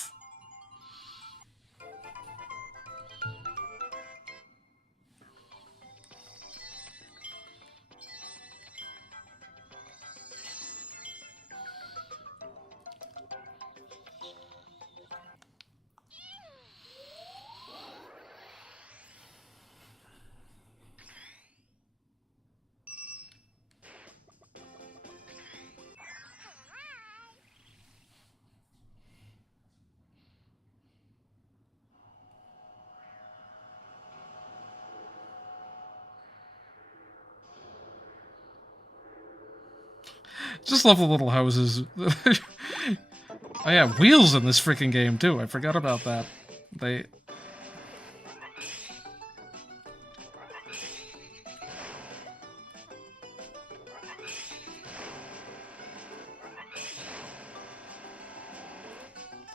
Just love the little houses. Oh yeah, wheels in this freaking game too. I forgot about that. They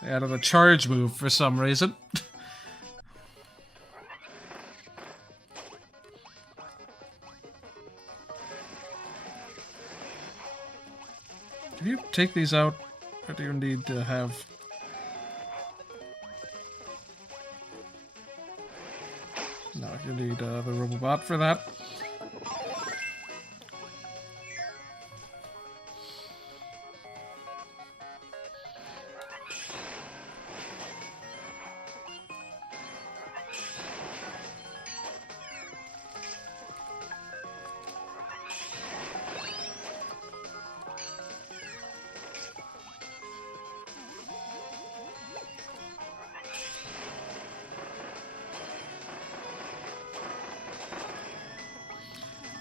added a charge move for some reason. Do you take these out, or do you need to have... No, you need the Robobot for that.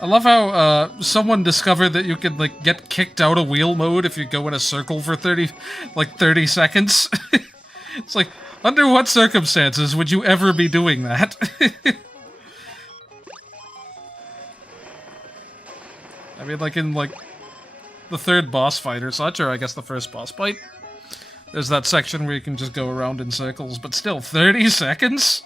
I love how someone discovered that you can like get kicked out of wheel mode if you go in a circle for 30 seconds. It's like, under what circumstances would you ever be doing that? I mean, like in like the third boss fight or such, or I guess the first boss fight, there's that section where you can just go around in circles, but still 30 seconds?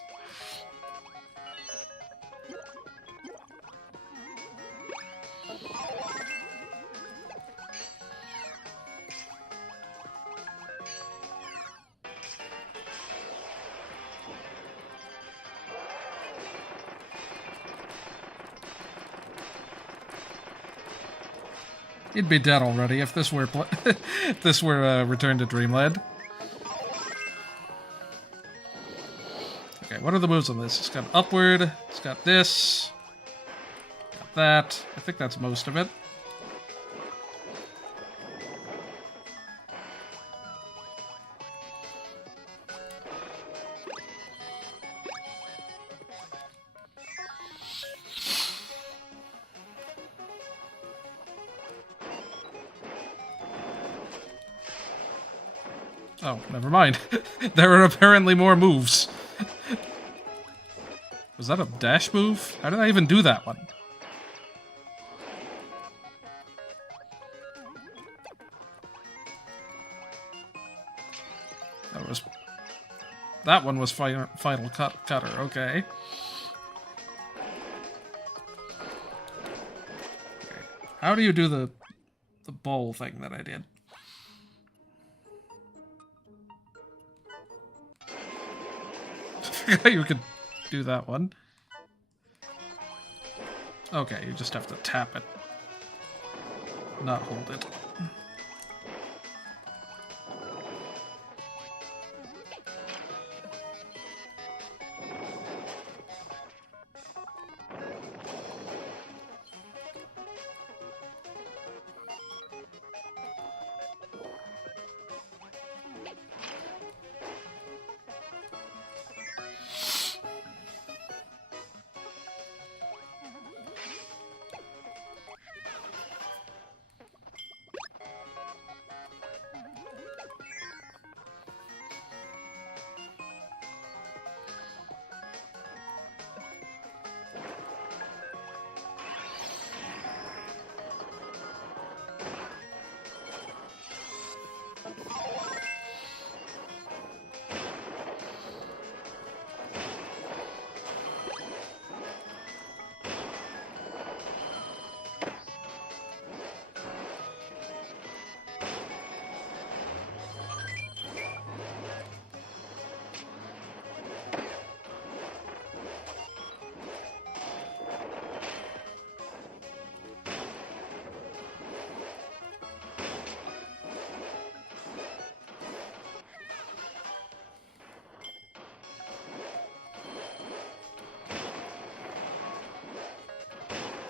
He'd be dead already if this were if this were Return to Dreamland. what are the moves on this? It's got upward, it's got this, got that. I think that's most of it. Oh, never mind. There are apparently more moves. Was that a dash move? How did I even do that one? That one was final cutter, okay. How do you do the bowl thing that I did? I forgot you could do that one. Okay, you just have to tap it. Not hold it.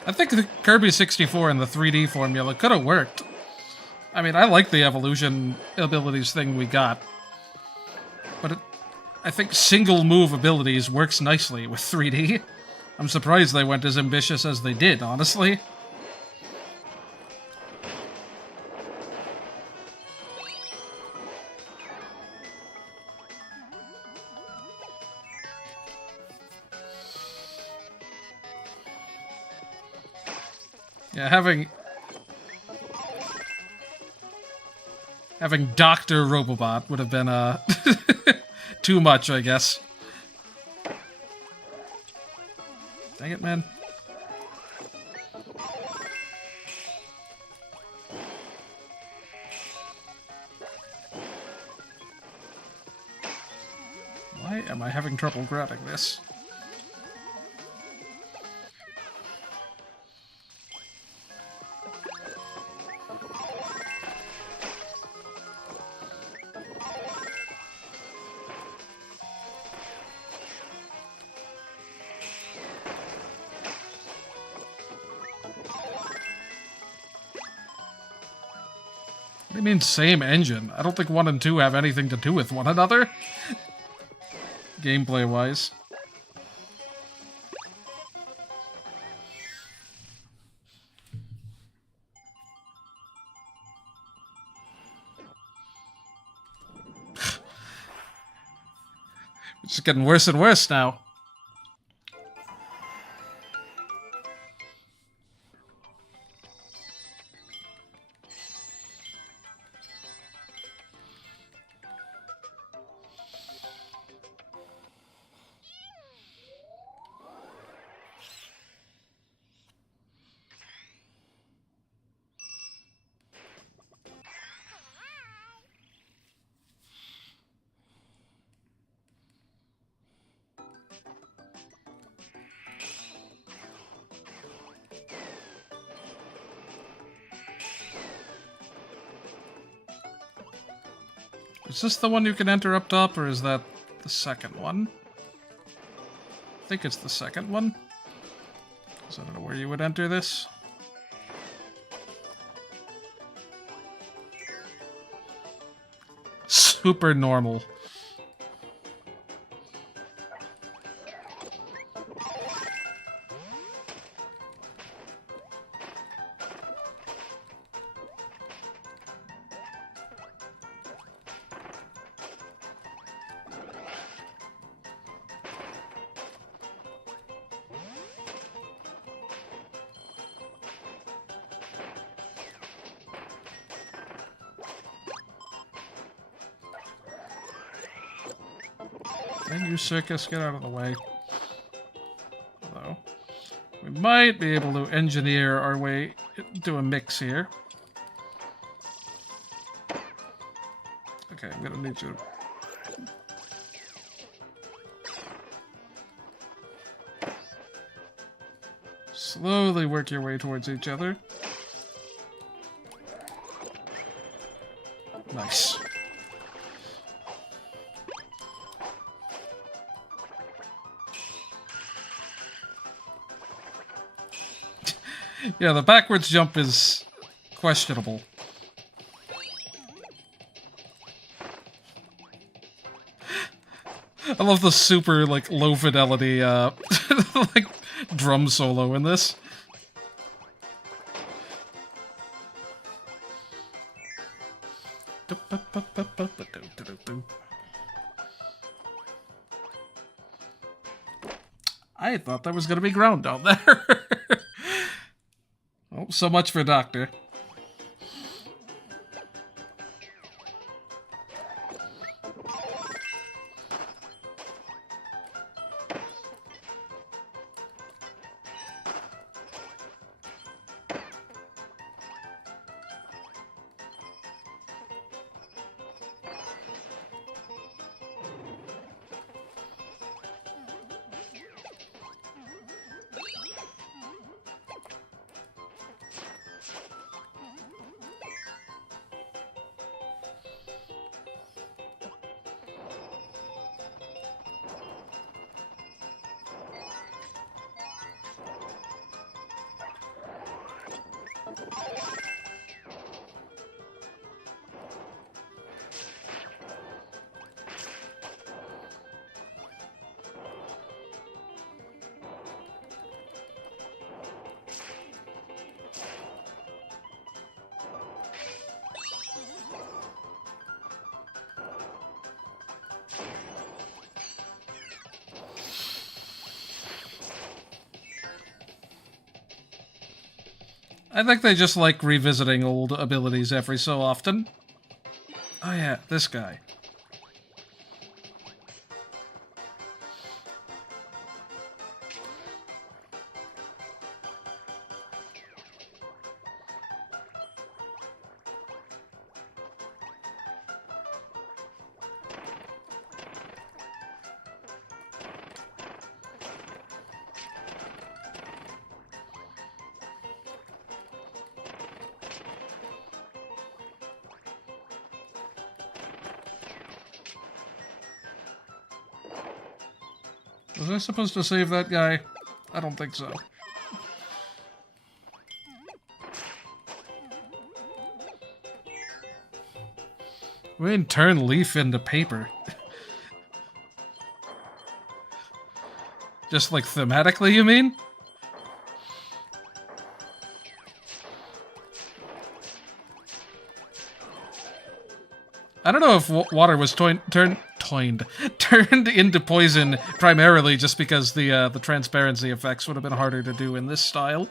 I think the Kirby 64 and the 3D formula could have worked. I mean, I like the evolution abilities thing we got. But I think single move abilities works nicely with 3D. I'm surprised they went as ambitious as they did, honestly. Yeah, having Dr. Robobot would have been, too much, I guess. Dang it, man. Why am I having trouble grabbing this? What do you mean, same engine? I don't think 1 and 2 have anything to do with one another. Gameplay-wise. It's just getting worse and worse now. Is this the one you can enter up top, or is that the second one? think it's the second one. So I don't know where you would enter this. Super normal. And you circus, get out of the way. Although, we might be able to engineer our way into a mix here. Okay, I'm gonna need you to slowly work your way towards each other. Nice. Yeah, the backwards jump is questionable. I love the super, like, low fidelity, like, drum solo in this. I thought that was gonna be ground down there. Oh, so much for Doctor. I think they just like revisiting old abilities every so often. Oh yeah, this guy. Was I supposed to save that guy? I don't think so. We didn't turn leaf into paper. Just like thematically, you mean? I don't know if water was turned into poison primarily just because the transparency effects would have been harder to do in this style.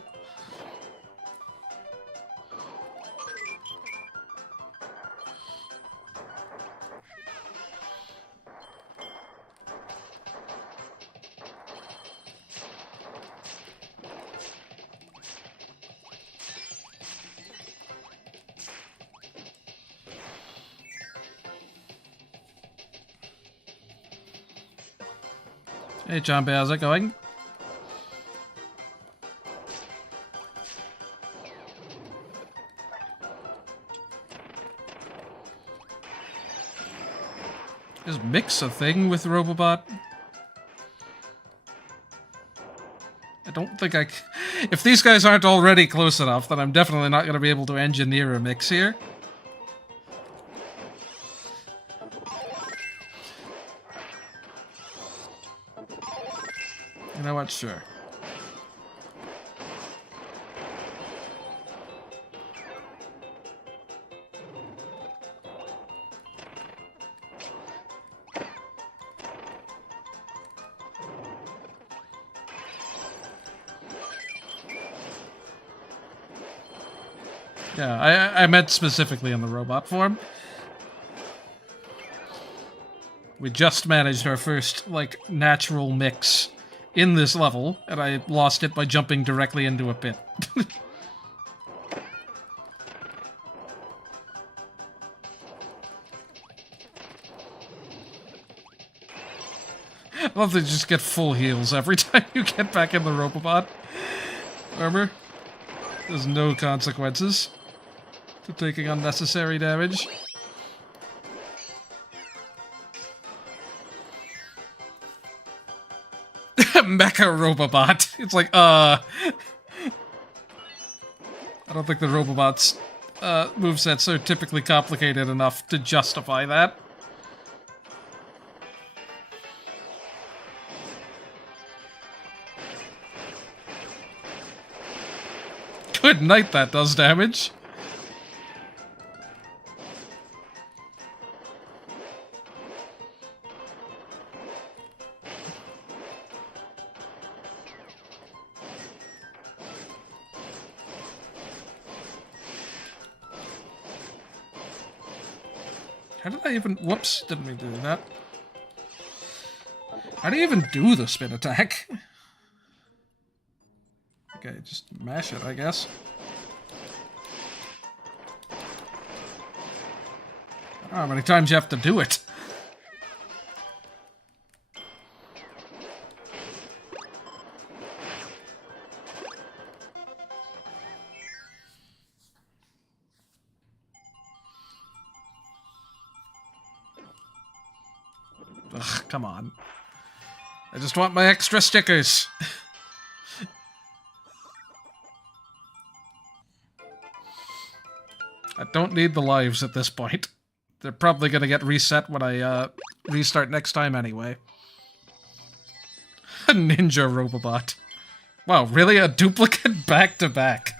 Hey, John, how's it going? Is mix a thing with Robobot? don't think I... If these guys aren't already close enough, then I'm definitely not going to be able to engineer a mix here. You know what? Sure. Yeah, I meant specifically in the robot form. We just managed our first, like, natural mix in this level, and I lost it by jumping directly into a pit. I love that you just get full heals every time you get back in the Robobot armor. There's no consequences to taking unnecessary damage. Mecha Robobot. It's like, I don't think the Robobot's movesets are typically complicated enough to justify that. Good night, that does damage. How did I even... Whoops, didn't mean to do that. How do you even do the spin attack? Okay, just mash it, I guess. I don't know how many times you have to do it. Ugh, come on. I just want my extra stickers. I don't need the lives at this point. They're probably gonna get reset when I restart next time anyway. A ninja Robobot. Wow, really? A duplicate back-to-back?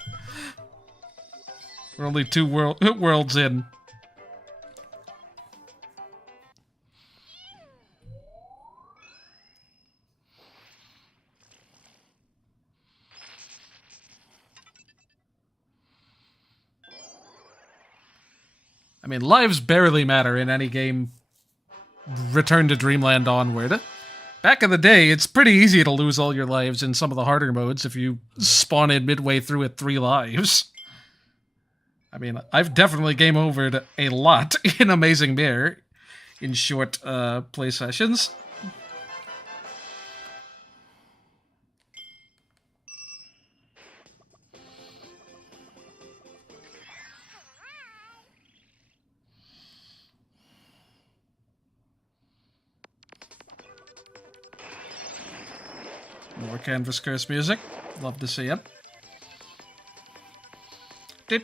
We're only two worlds in. I mean, lives barely matter in any game Return to Dreamland onward. Back in the day, it's pretty easy to lose all your lives in some of the harder modes if you spawn in midway through at 3 lives. I mean, I've definitely game overed a lot in Amazing Mirror in short play sessions. More Canvas Curse music. Love to see it. This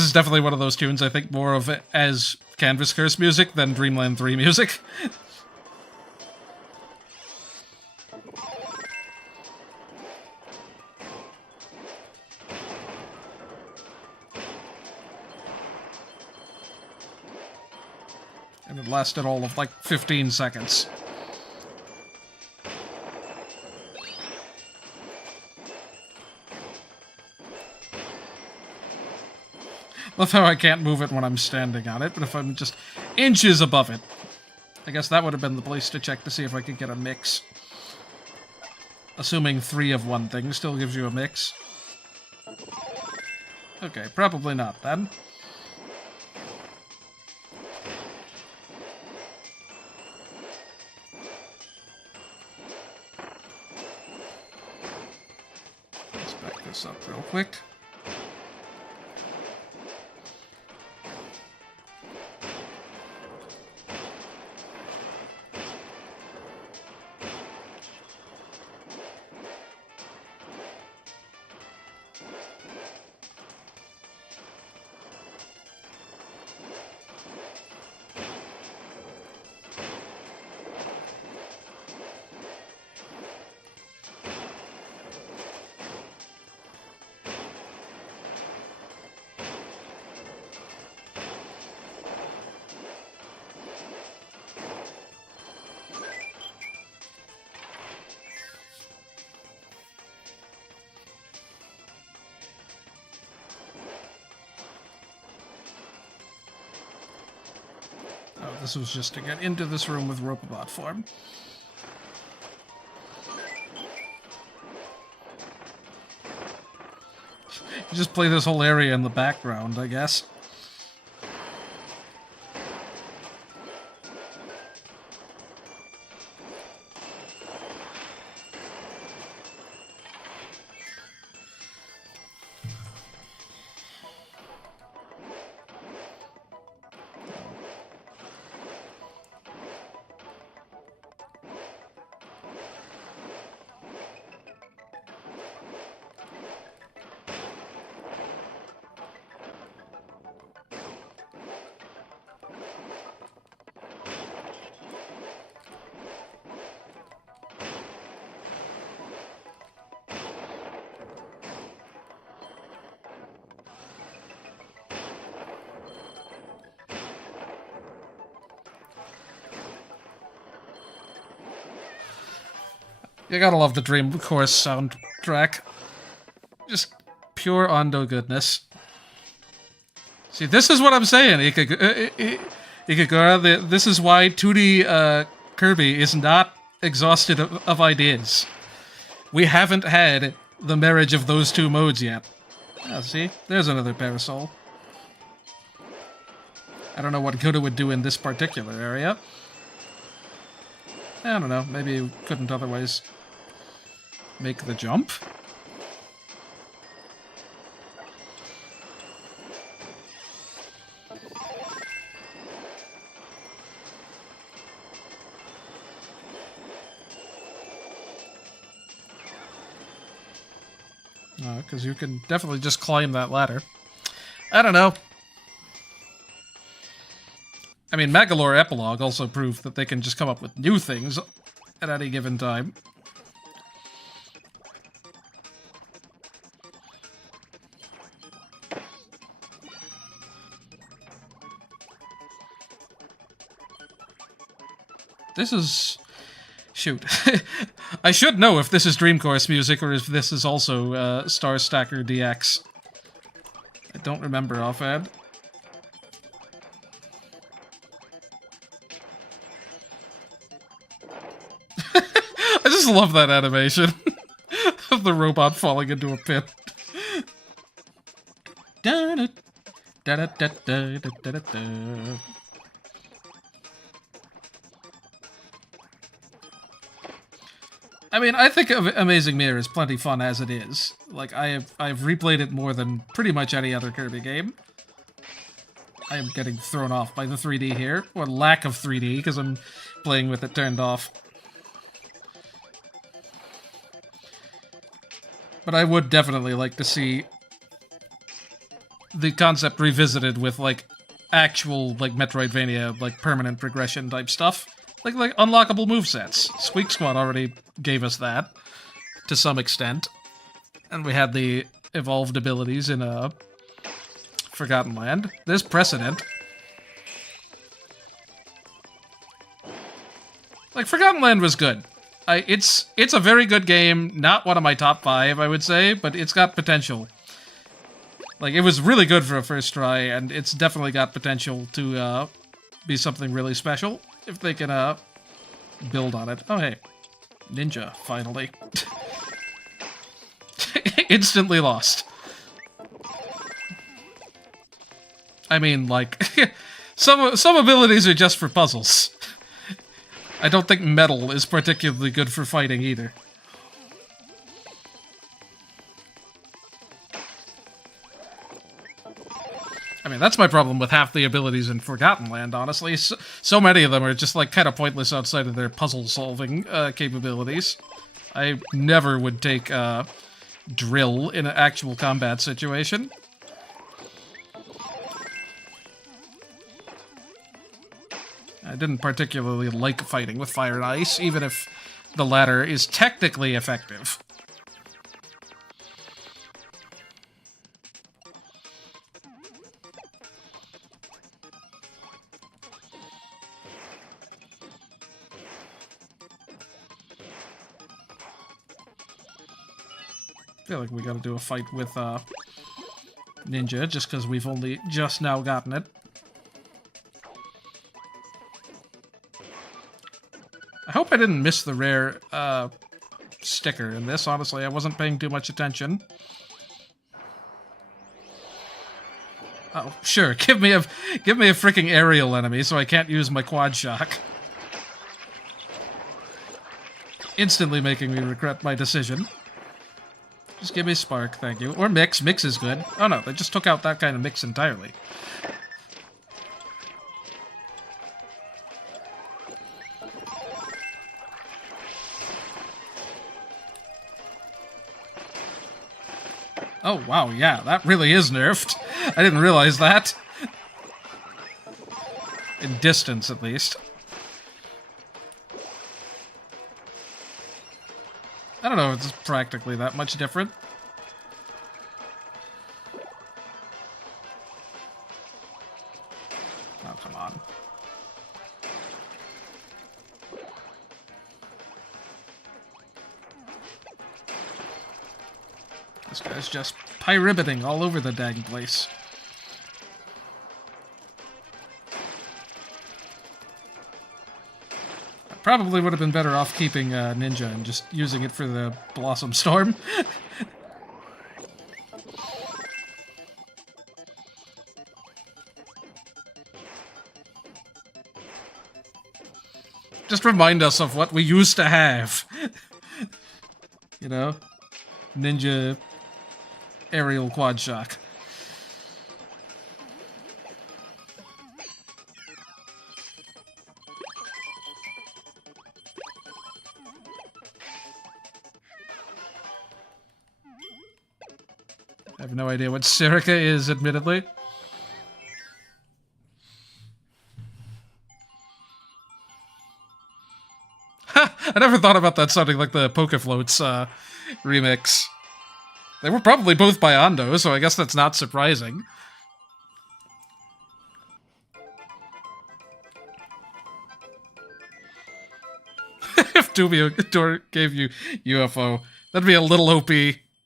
is definitely one of those tunes I think more of it as Canvas Curse music than Dreamland 3 music. And it lasted all of like 15 seconds. Love how I can't move it when I'm standing on it, but if I'm just inches above it, I guess that would have been the place to check to see if I could get a mix. Assuming 3 of one thing still gives you a mix. Okay, probably not then. Let's back this up real quick. this was just to get into this room with Robobot form. You just play this whole area in the background, I guess. You gotta love the Dream Course soundtrack. Just pure Ondo goodness. See, this is what I'm saying, Ikagura. This is why 2D Kirby is not exhausted of ideas. We haven't had the marriage of those two modes yet. Oh, see? There's another parasol. I don't know what Koda would do in this particular area. I don't know, maybe you couldn't otherwise make the jump? Because you can definitely just climb that ladder. I don't know. I mean, Magalore Epilogue also proved that they can just come up with new things at any given time. This is... Shoot. I should know if this is Dream Course music or if this is also Star Stacker DX. I don't remember offhand. I just love that animation of the robot falling into a pit. I mean, I think Amazing Mirror is plenty fun as it is. Like, I've replayed it more than pretty much any other Kirby game. I am getting thrown off by the 3D here, or lack of 3D, because I'm playing with it turned off. But I would definitely like to see the concept revisited with, like, actual, like, Metroidvania, like, permanent progression type stuff. Like unlockable movesets. Squeak Squad already gave us that, to some extent. And we had the evolved abilities in Forgotten Land. There's precedent. Like, Forgotten Land was good. It's a very good game, not one of my top 5, I would say, but it's got potential. Like, it was really good for a first try, and it's definitely got potential to be something really special. If they can, build on it. Oh, hey. Ninja, finally. Instantly lost. I mean, like, some abilities are just for puzzles. I don't think metal is particularly good for fighting, either. I mean, that's my problem with half the abilities in Forgotten Land, honestly. So many of them are just, like, kind of pointless outside of their puzzle-solving capabilities. I never would take drill in an actual combat situation. I didn't particularly like fighting with fire and ice, even if the latter is technically effective. I feel like we gotta do a fight with Ninja, just because we've only just now gotten it. hope I didn't miss the rare sticker in this. Honestly, I wasn't paying too much attention. Oh, sure. Give me a freaking aerial enemy so I can't use my quad shock. Instantly making me regret my decision. Just give me Spark, thank you. Or Mix. Mix is good. Oh no, they just took out that kind of Mix entirely. Oh, wow, yeah, that really is nerfed. I didn't realize that. In distance, at least. I don't know if it's practically that much different. Oh, come on. This guy's just pyribbiting all over the dang place. I probably would have been better off keeping Ninja and just using it for the Blossom Storm. Just remind us of what we used to have. You know? Ninja aerial quad shock. I have no idea what Sirica is, admittedly. Ha! I never thought about that sounding like the Pokefloats remix. They were probably both by Ando, so I guess that's not surprising. If Dubio gave you UFO, that'd be a little OP,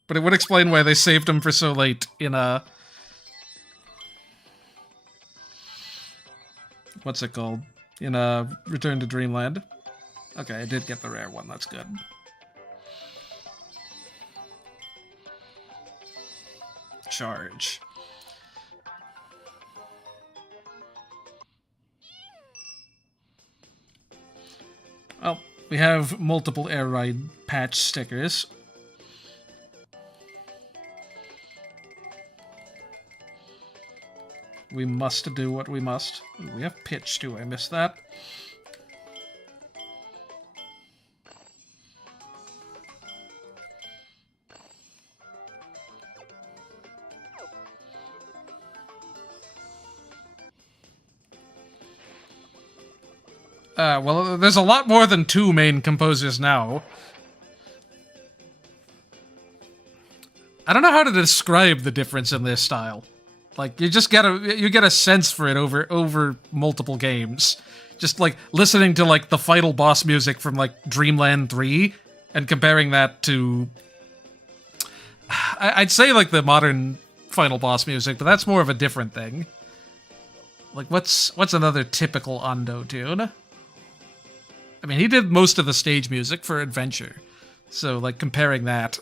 but it would explain why they saved him for so late in what's it called? In Return to Dreamland. Okay, I did get the rare one, that's good. Charge. Well, we have multiple air ride patch stickers. We must do what we must. Ooh, we have pitch too, I missed that. Well, there's a lot more than 2 main composers now. I don't know how to describe the difference in this style. Like, you get a sense for it over multiple games. Just, like, listening to, like, the final boss music from, like, Dreamland 3, and comparing that to... I'd say, like, the modern final boss music, but that's more of a different thing. Like, what's another typical Ando tune? I mean, he did most of the stage music for Adventure, so, like, comparing that...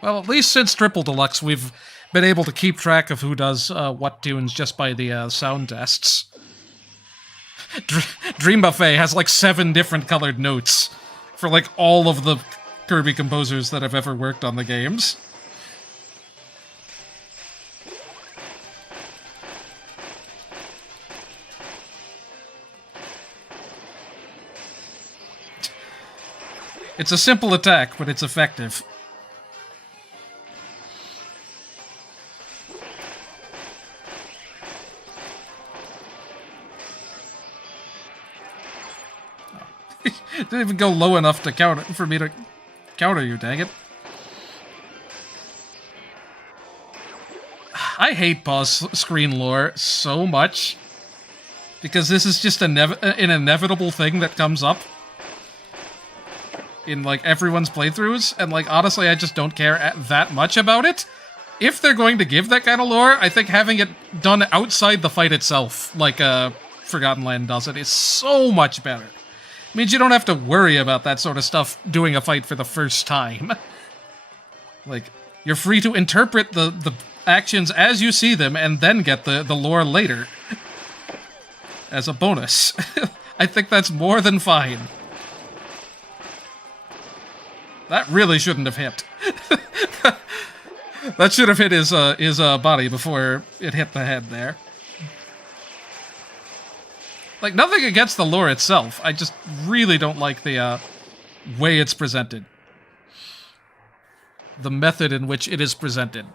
Well, at least since Triple Deluxe, we've been able to keep track of who does what tunes just by the sound tests. Dream Buffet has like 7 different colored notes for like all of the Kirby composers that have ever worked on the games. It's a simple attack, but it's effective. Didn't even go low enough to counter for me to counter you, dang it. I hate pause screen lore so much because this is just an inevitable thing that comes up in, like, everyone's playthroughs, and, like, honestly, I just don't care that much about it. If they're going to give that kind of lore, I think having it done outside the fight itself, like Forgotten Land does it, is so much better. It means you don't have to worry about that sort of stuff doing a fight for the first time. Like, you're free to interpret the actions as you see them, and then get the lore later. As a bonus. I think that's more than fine. That really shouldn't have hit. That should have hit his body before it hit the head there. Like, nothing against the lore itself. I just really don't like the way it's presented. The method in which it is presented.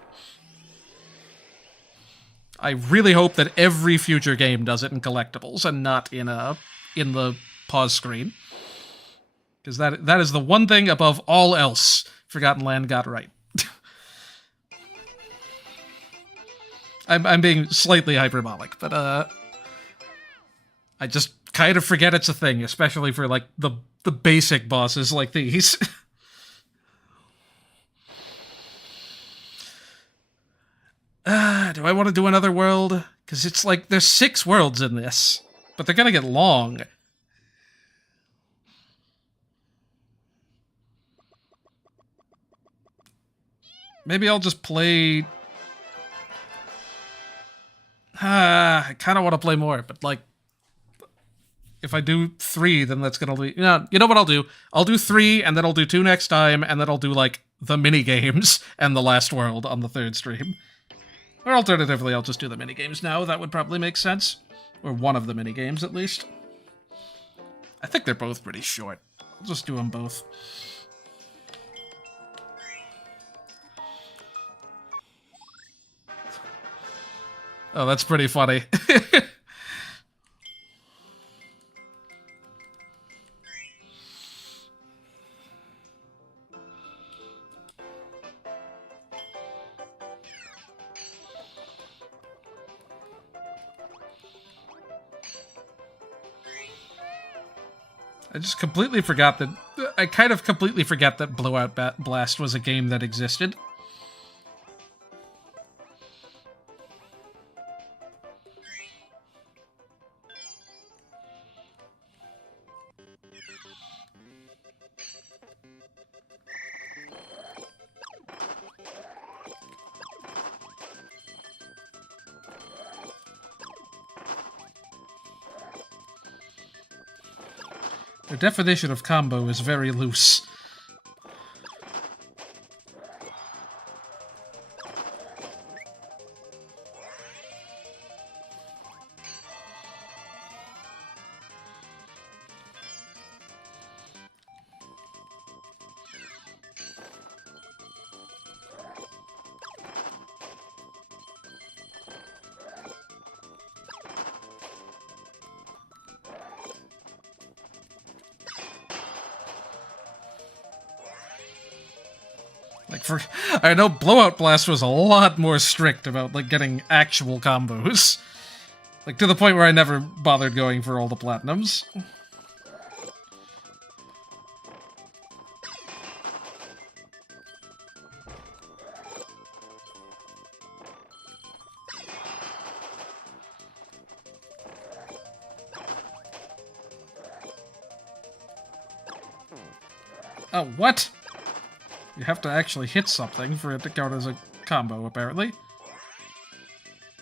I really hope that every future game does it in collectibles and not in the pause screen. Because that is the one thing above all else Forgotten Land got right. I'm being slightly hyperbolic, but I just kind of forget it's a thing, especially for, like, the basic bosses like these. Do I want to do another world? Because it's like, there's 6 worlds in this, but they're gonna get long. Maybe I'll just play... I kind of want to play more, but, like, if I do 3, then that's gonna be... You know what I'll do? I'll do 3, and then I'll do 2 next time, and then I'll do, like, the mini-games and the last world on the 3rd stream. Or alternatively, I'll just do the mini-games now. That would probably make sense. Or one of the mini-games, at least. I think they're both pretty short. I'll just do them both. Oh, that's pretty funny. I just completely forgot that... I kind of completely forgot that Blowout Blast was a game that existed. Their definition of combo is very loose. I know Blowout Blast was a lot more strict about, like, getting actual combos. Like, to the point where I never bothered going for all the platinums. Oh, what? You have to actually hit something for it to count as a combo, apparently.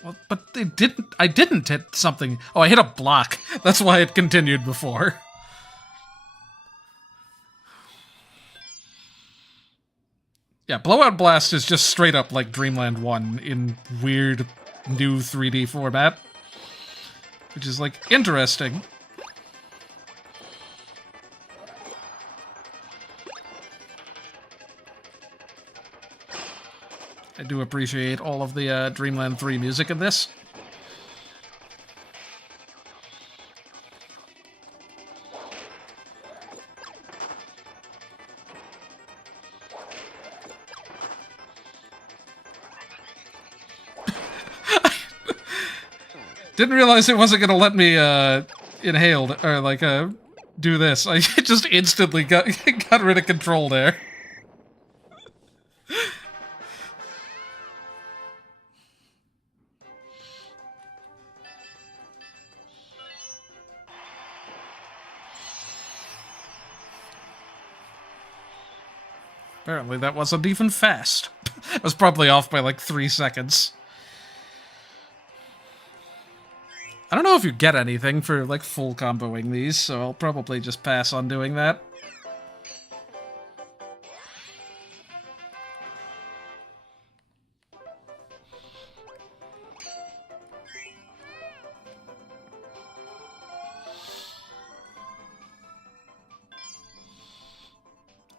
Well, but I didn't hit something. Oh, I hit a block. That's why it continued before. Yeah, Blowout Blast is just straight up like Dreamland 1 in weird new 3D format. Which is, like, interesting. I do appreciate all of the Dreamland 3 music in this. Didn't realize it wasn't gonna let me inhale or like do this. I just instantly got rid of control there. Apparently that wasn't even fast. I was probably off by like 3 seconds. I don't know if you get anything for like full comboing these, so I'll probably just pass on doing that.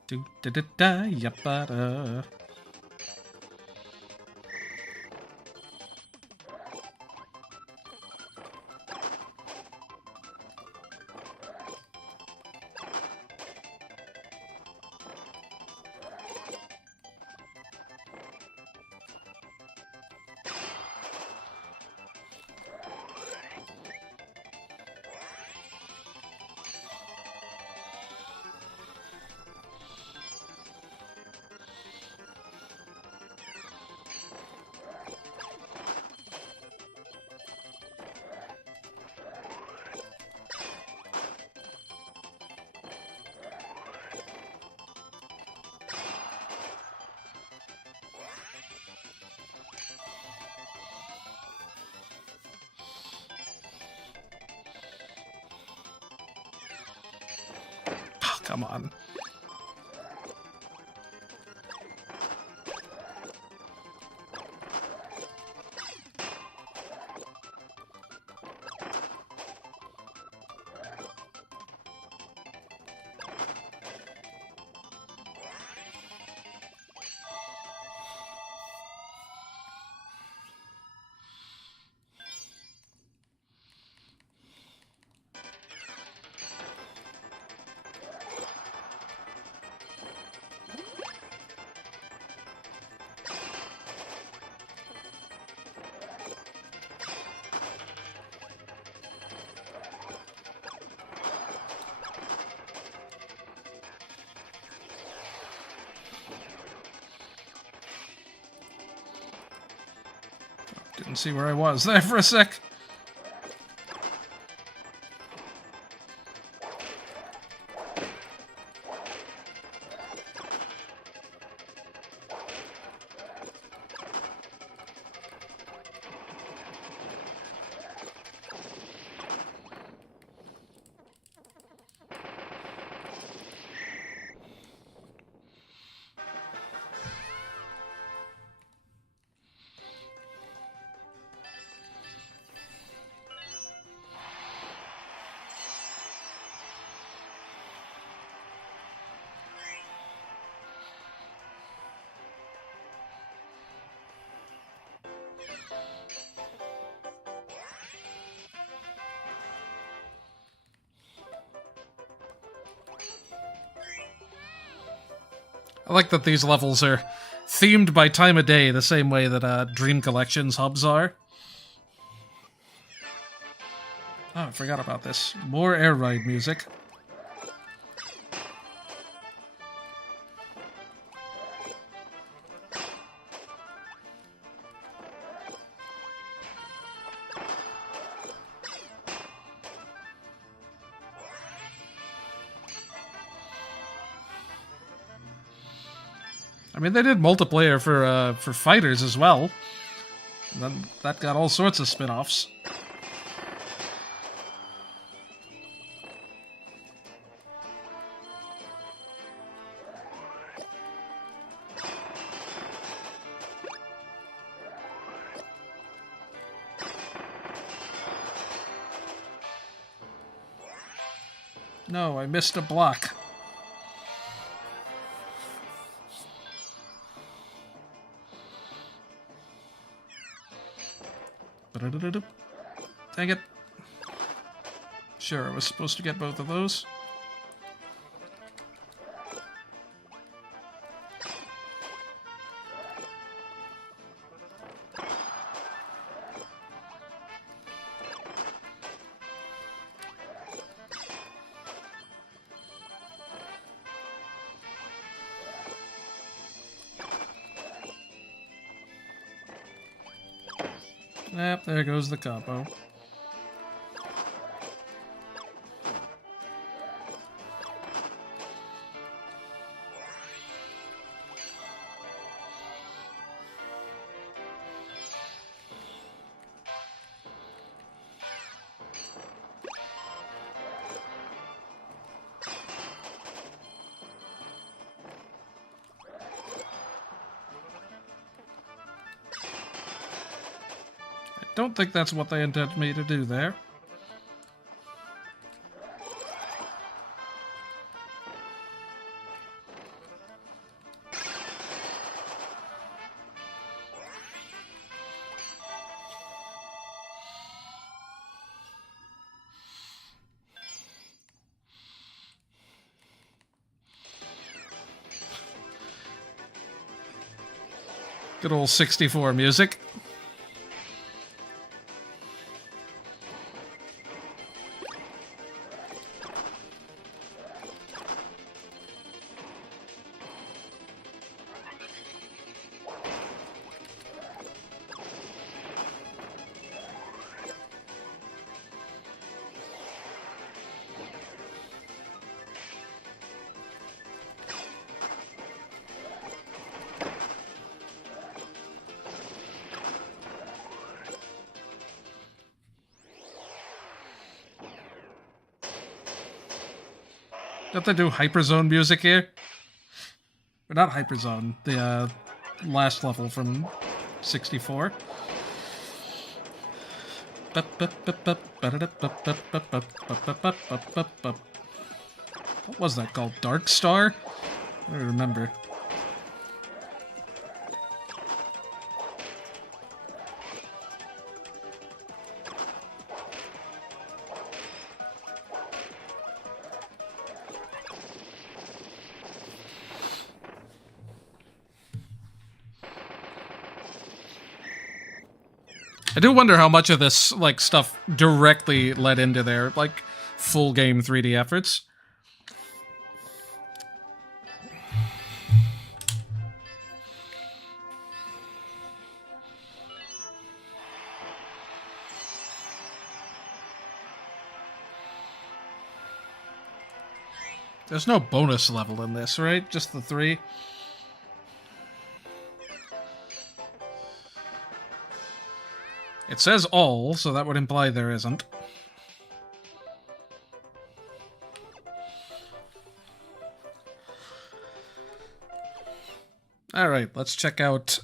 Do da da da yappa da. Come on. Didn't see where I was there for a sec. I like that these levels are themed by time of day, the same way that Dream Collection's hubs are. Oh, I forgot about this. More air ride music. I mean, they did multiplayer for fighters as well. And then that got all sorts of spin-offs. No, I missed a block. Dang it. Sure, I was supposed to get both of those. Yep, there goes the capo. Don't think that's what they intended me to do there. Good old 64 music. Don't they do Hyperzone music here? Or not Hyperzone, the last level from 64. What was that called? Dark Star? I don't remember. I do wonder how much of this, like, stuff directly led into their, like, full game 3D efforts. There's no bonus level in this, right? Just the 3? It says all, so that would imply there isn't. Alright, let's check out...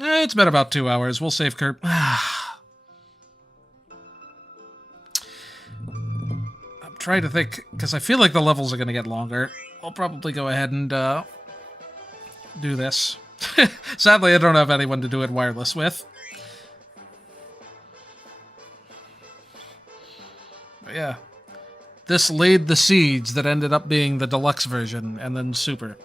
It's been about 2 hours. We'll save Kirby. I'm trying to think, because I feel like the levels are going to get longer. I'll probably go ahead and do this. Sadly, I don't have anyone to do it wireless with. But yeah. This laid the seeds that ended up being the deluxe version, and then Super.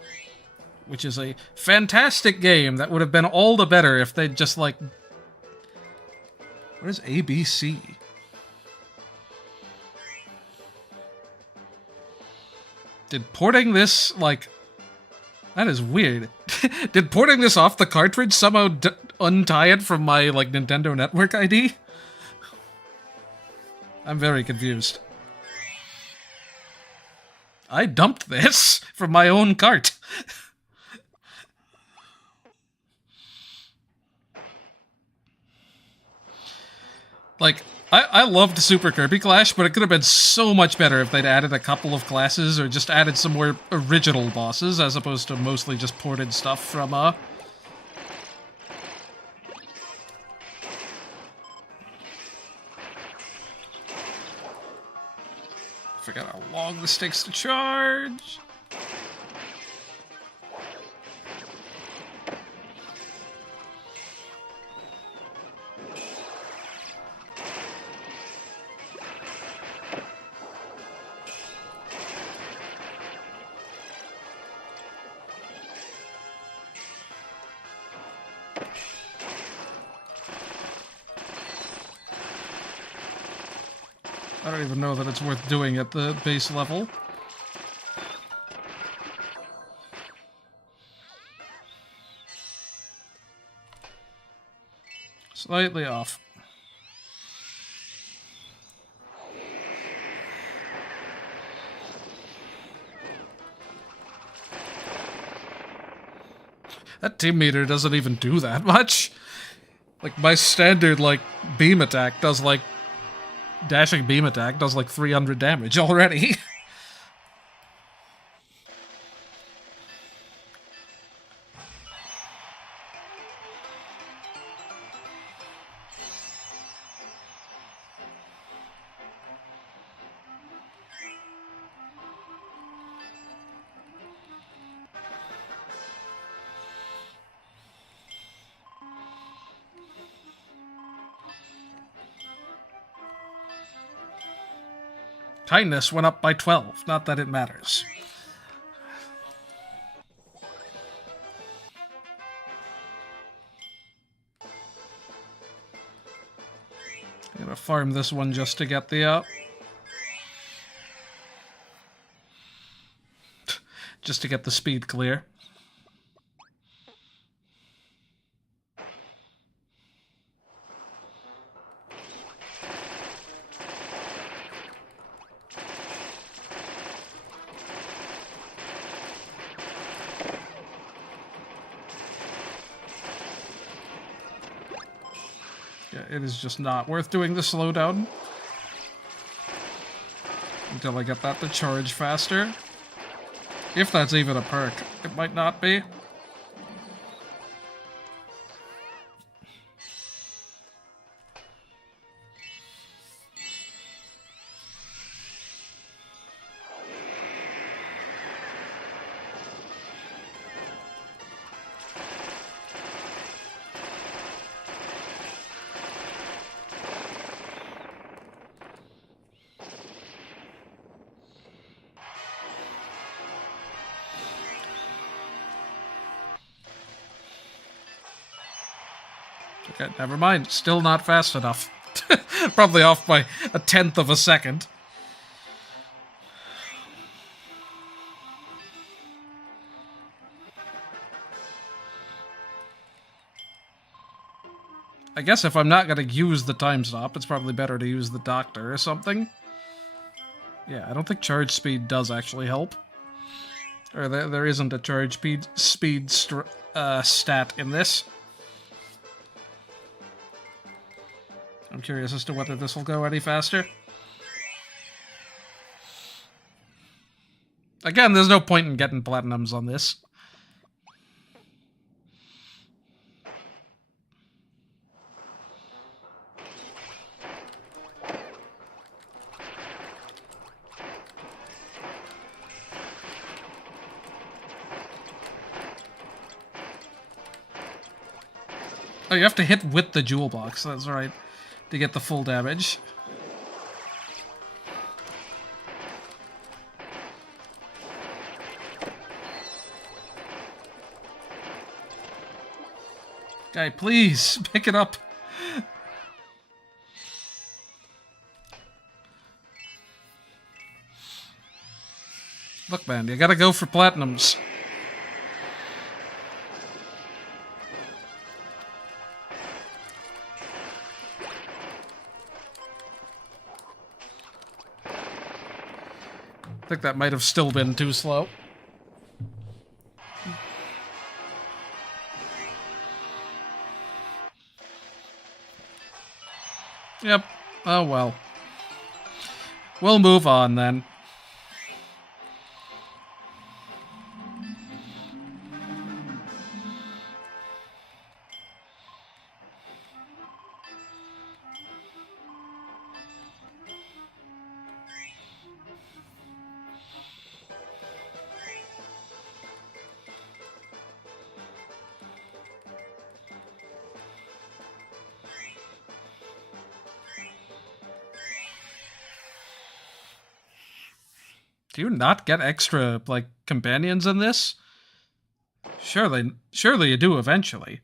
Which is a fantastic game that would have been all the better if they'd just, like... What is ABC? Did porting this, like... That is weird. Did porting this off the cartridge somehow untie it from my, like, Nintendo Network ID? I'm very confused. I dumped this from my own cart. Like, I loved Super Kirby Clash, but it could have been so much better if they'd added a couple of classes or just added some more original bosses as opposed to mostly just ported stuff from, Forgot how long this takes to charge. I don't even know that it's worth doing at the base level. Slightly off. That team meter doesn't even do that much. Like, my standard, like, beam attack does, like... Dashing beam attack does, like, 300 damage already. Kindness went up by 12. Not that it matters. I'm gonna farm this one just to get the just to get the speed clear. Yeah, it is just not worth doing the slowdown until I get that to charge faster. If that's even a perk. It might not be. Okay, never mind. Still not fast enough. Probably off by 1/10 of a second. I guess if I'm not going to use the time stop, it's probably better to use the doctor or something. Yeah, I don't think charge speed does actually help. Or there isn't a charge speed stat in this. I'm curious as to whether this will go any faster. Again, there's no point in getting platinums on this. Oh, you have to hit with the jewel box, that's right, to get the full damage. Guy, please, pick it up. Look, man, you gotta go for platinums. I think that might have still been too slow. Yep. Oh well. We'll move on then. Do you not get extra, like, companions in this? Surely you do eventually.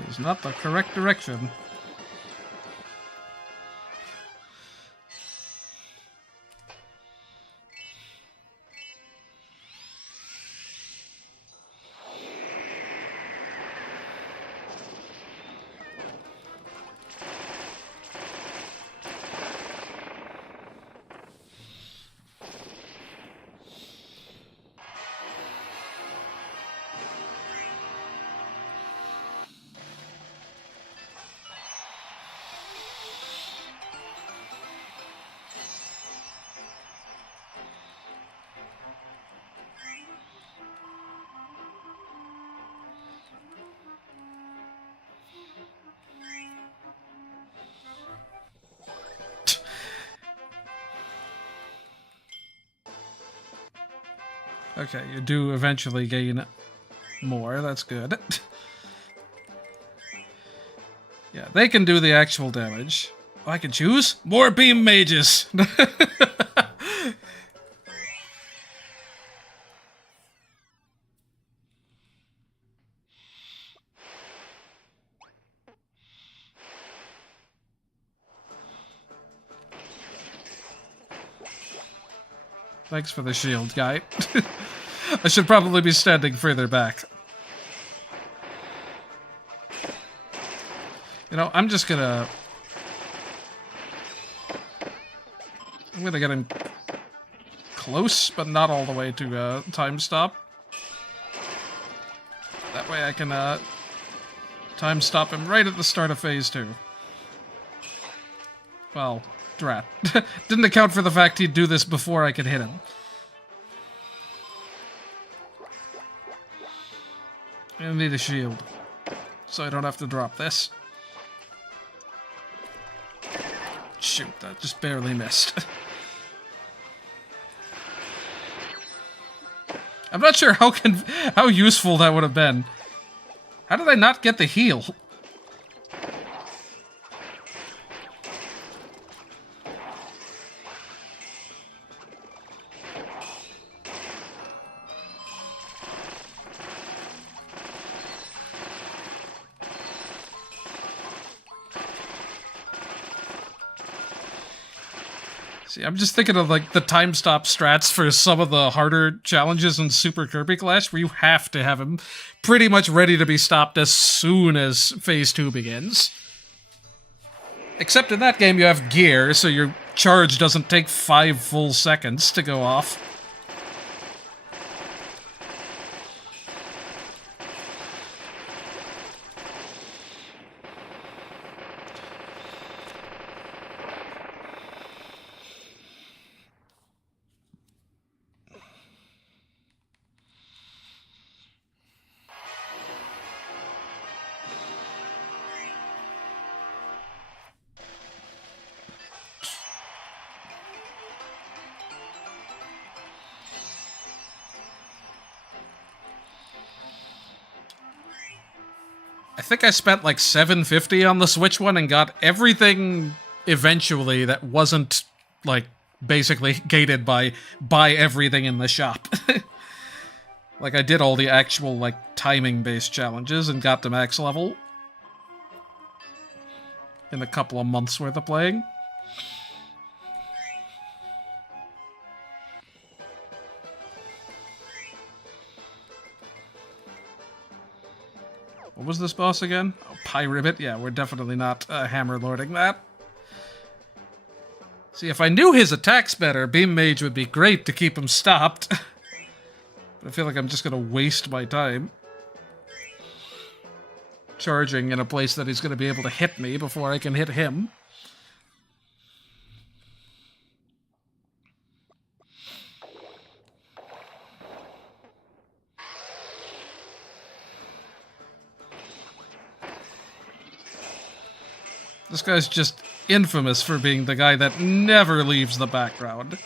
That is not the correct direction. Okay, you do eventually gain more. That's good. Yeah, they can do the actual damage. Oh, I can choose? More beam mages! Thanks for the shield, guy. I should probably be standing further back. You know, I'm gonna get him close, but not all the way to time stop. That way I can time stop him right at the start of phase 2. Well, drat. Didn't account for the fact he'd do this before I could hit him. I need a shield, so I don't have to drop this. Shoot, that just barely missed. I'm not sure how useful that would have been. How did I not get the heal? See, I'm just thinking of like the time stop strats for some of the harder challenges in Super Kirby Clash, where you have to have him pretty much ready to be stopped as soon as phase 2 begins. Except in that game you have gear, so your charge doesn't take 5 full seconds to go off. I think I spent like $750 on the Switch one and got everything eventually that wasn't, like, basically gated by buy everything in the shop. Like, I did all the actual, like, timing-based challenges and got to max level in a couple of months worth of playing. What was this boss again? Oh, Pyribbit? Yeah, we're definitely not hammer lording that. See, if I knew his attacks better, Beam Mage would be great to keep him stopped. But I feel like I'm just gonna waste my time charging in a place that he's gonna be able to hit me before I can hit him. This guy's just infamous for being the guy that never leaves the background.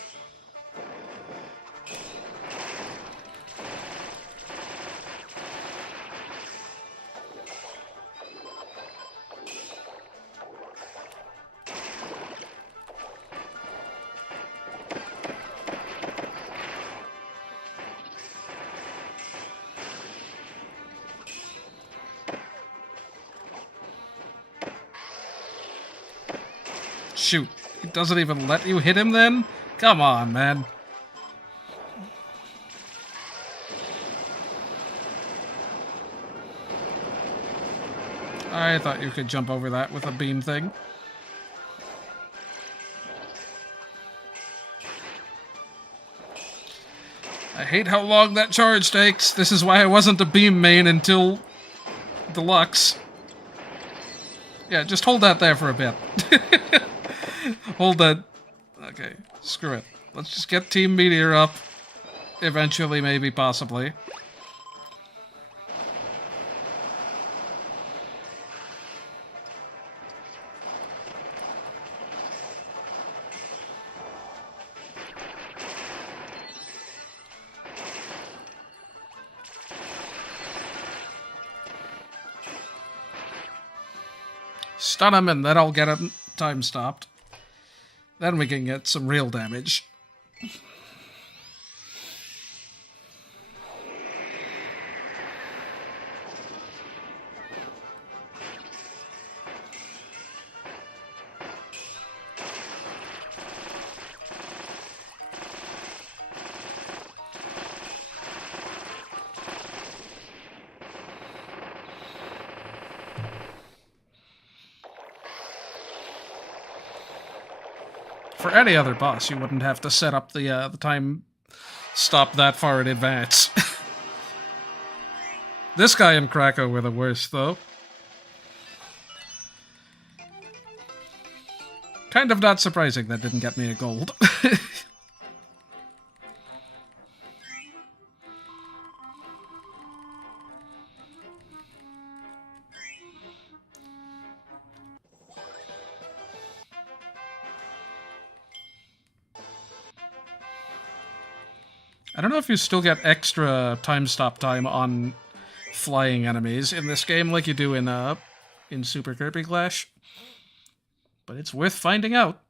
Shoot. It doesn't even let you hit him then? Come on, man. I thought you could jump over that with a beam thing. I hate how long that charge takes. This is why I wasn't a beam main until Deluxe. Yeah, just hold that there for a bit. Hold that. Okay, screw it. Let's just get Team Meteor up. Eventually, maybe, possibly. Stun him and then I'll get him time stopped. Then we can get some real damage. For any other boss, you wouldn't have to set up the time stop that far in advance. This guy and Krakow were the worst, though. Kind of not surprising that didn't get me a gold. I don't know if you still get extra time stop time on flying enemies in this game like you do in Super Kirby Clash. But it's worth finding out.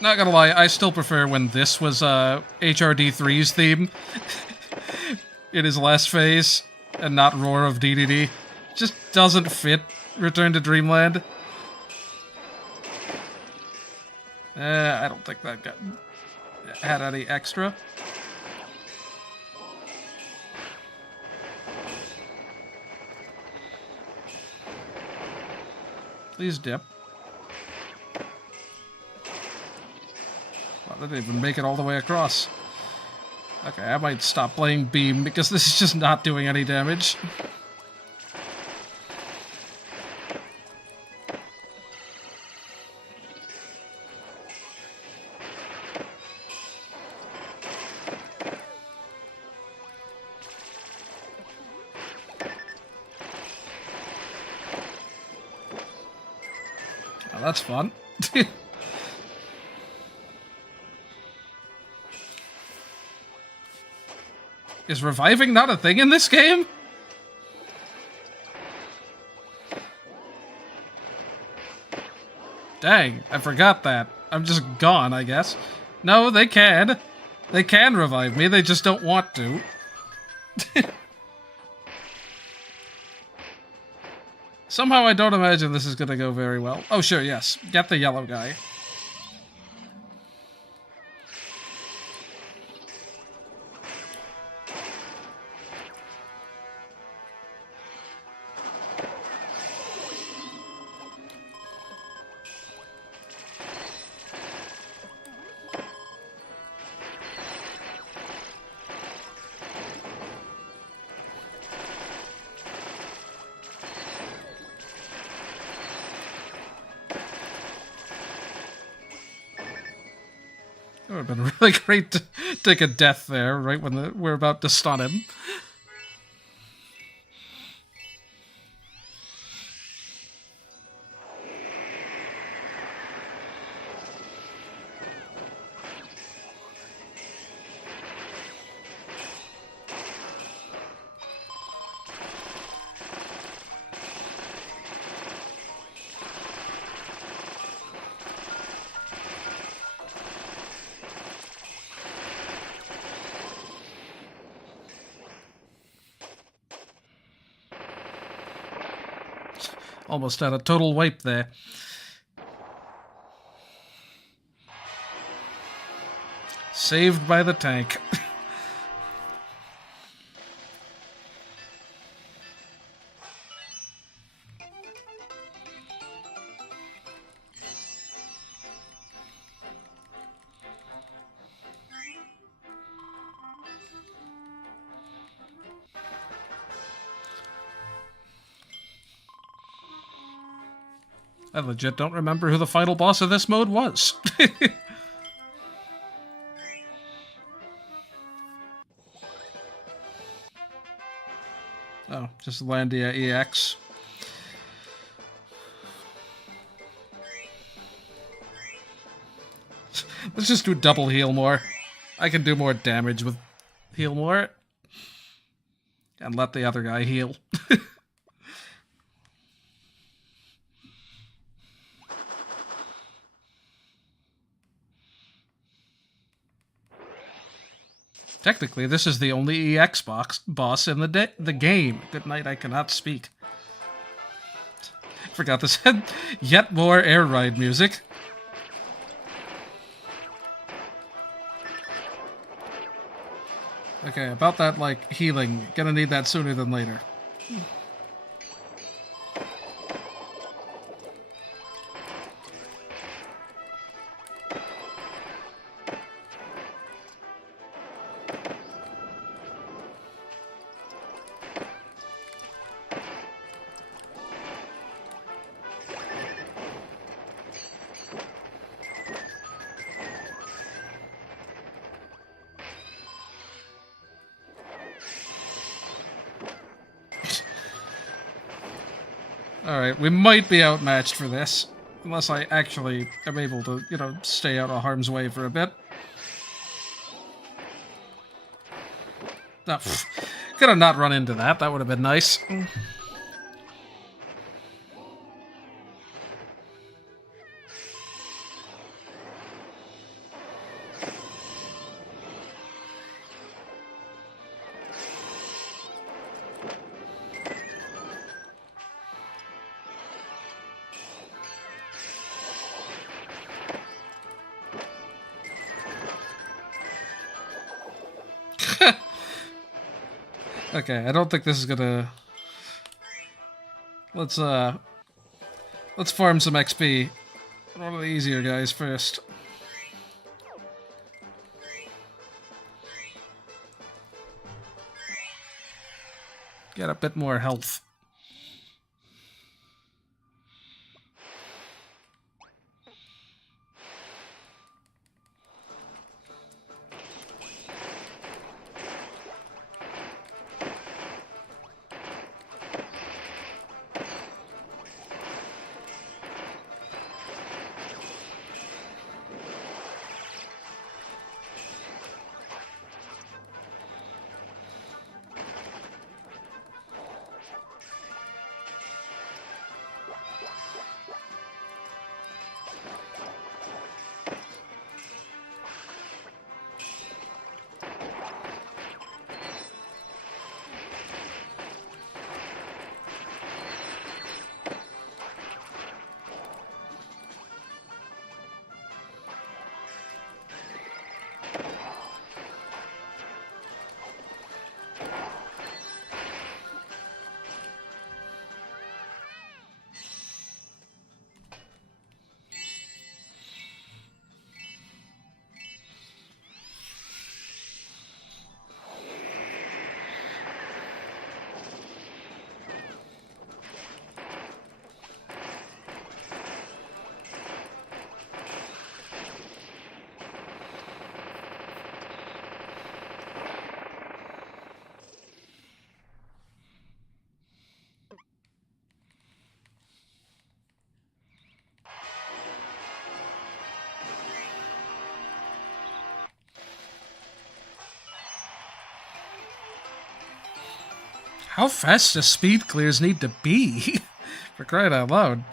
Not gonna lie, I still prefer when this was HRD3's theme in his last phase. And not Roar of DDD. Just doesn't fit Return to Dreamland. I don't think that had any extra. Please dip. Well, they didn't even make it all the way across. Okay, I might stop playing Beam because this is just not doing any damage. Oh, that's fun. Is reviving not a thing in this game? Dang, I forgot that. I'm just gone, I guess. No, they can. They can revive me, they just don't want to. Somehow I don't imagine this is gonna go very well. Oh, sure, yes. Get the yellow guy. It would have been really great to take a death there, right when we're about to stun him. Almost had a total wipe there. Saved by the tank. I legit don't remember who the final boss of this mode was. Oh, just Landia EX. Let's just do double heal more. I can do more damage with heal more. And let the other guy heal. Technically, this is the only EX boss in the game. Good night, I cannot speak. Forgot this had yet more air ride music. Okay, about that, like, healing. Gonna need that sooner than later. Alright, we might be outmatched for this. Unless I actually am able to, you know, stay out of harm's way for a bit. Oh, could have not run into that. That would have been nice. Okay, I don't think this is gonna... Let's farm some XP. One of the easier guys first. Get a bit more health. How fast does speed clears need to be? For crying out loud.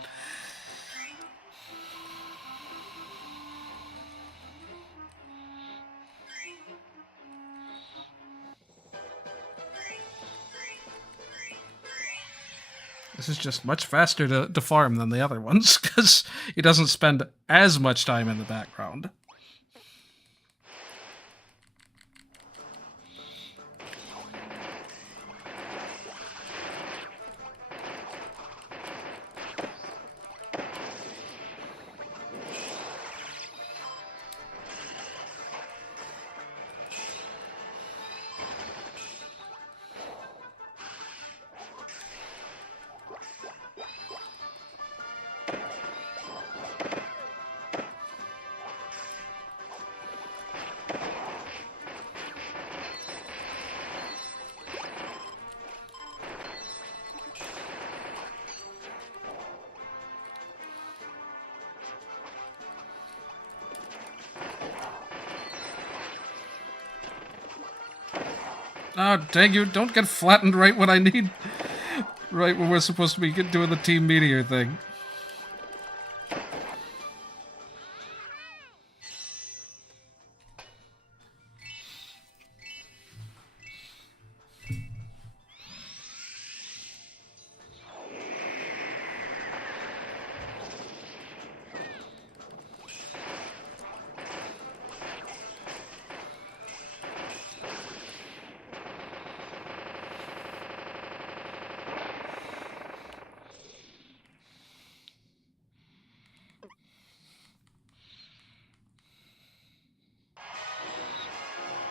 This is just much faster to farm than the other ones, because he doesn't spend as much time in the background. Oh, dang you, don't get flattened right when I need... Right when we're supposed to be doing the team meteor thing.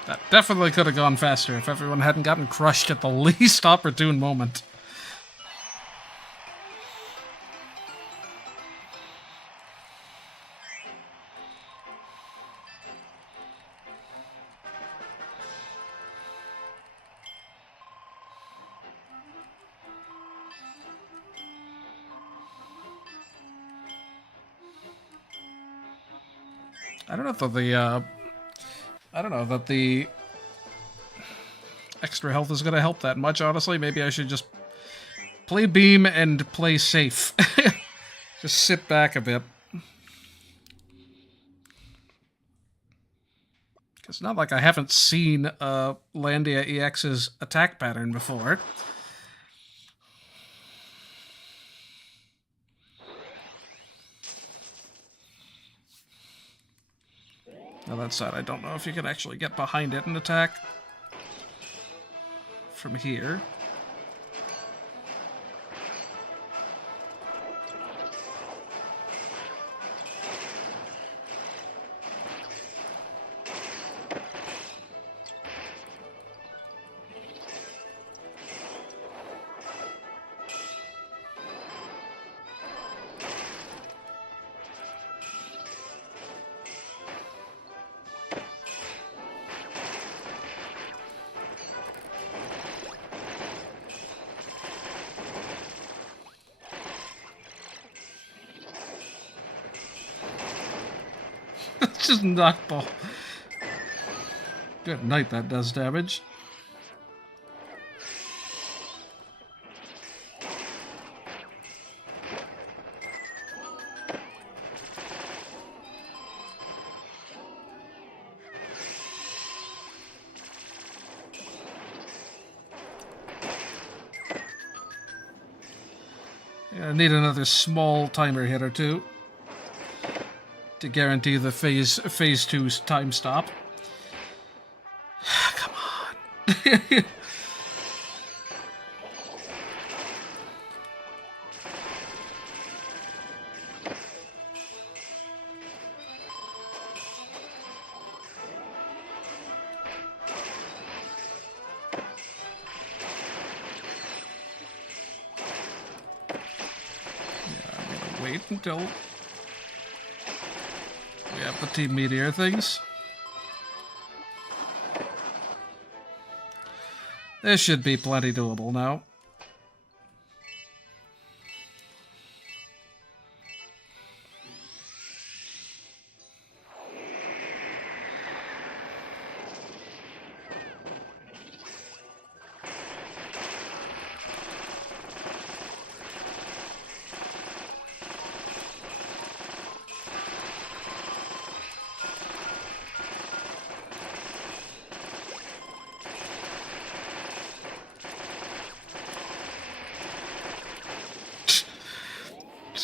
That definitely could have gone faster if everyone hadn't gotten crushed at the least opportune moment. I don't know that the extra health is going to help that much, honestly. Maybe I should just play beam and play safe. Just sit back a bit. It's not like I haven't seen Landia EX's attack pattern before. Now that side, I don't know if you can actually get behind it and attack from here. It's just knockball. Good night, that does damage. Yeah, I need another small timer hit or two to guarantee the phase 2's time stop. Come on. Yeah, I'm gonna wait until we have the Team Meteor things. This should be plenty doable now.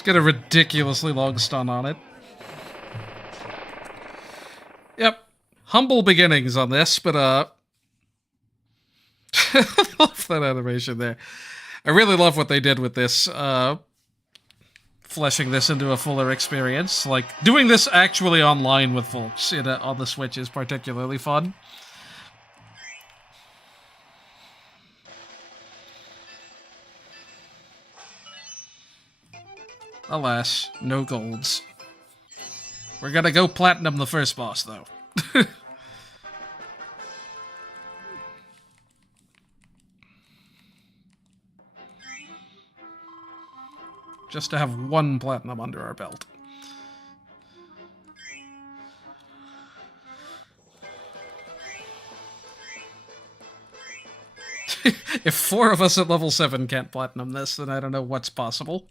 Get a ridiculously long stun on it. Yep. Humble beginnings on this, but I love that animation there. I really love what they did with this, fleshing this into a fuller experience. Like, doing this actually online with folks on the Switch is particularly fun. Alas, no golds. We're gonna go platinum the first boss, though. Just to have one platinum under our belt. If 4 of us at level 7 can't platinum this, then I don't know what's possible.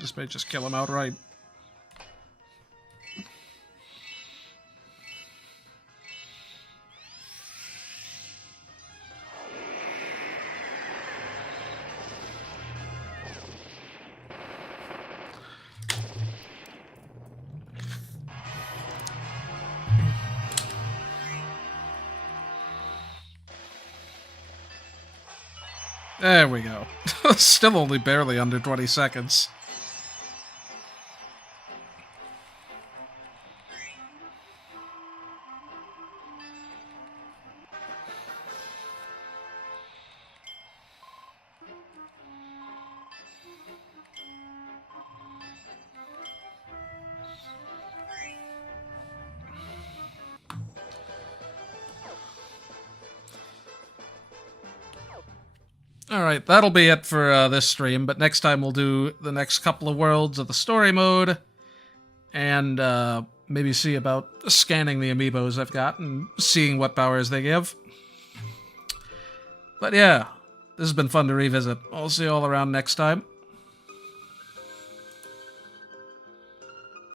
This may just kill him outright. There we go. Still only barely under 20 seconds. Alright, that'll be it for this stream, but next time we'll do the next couple of worlds of the story mode, and maybe see about scanning the amiibos I've got and seeing what powers they give. But yeah, this has been fun to revisit. I'll see you all around next time.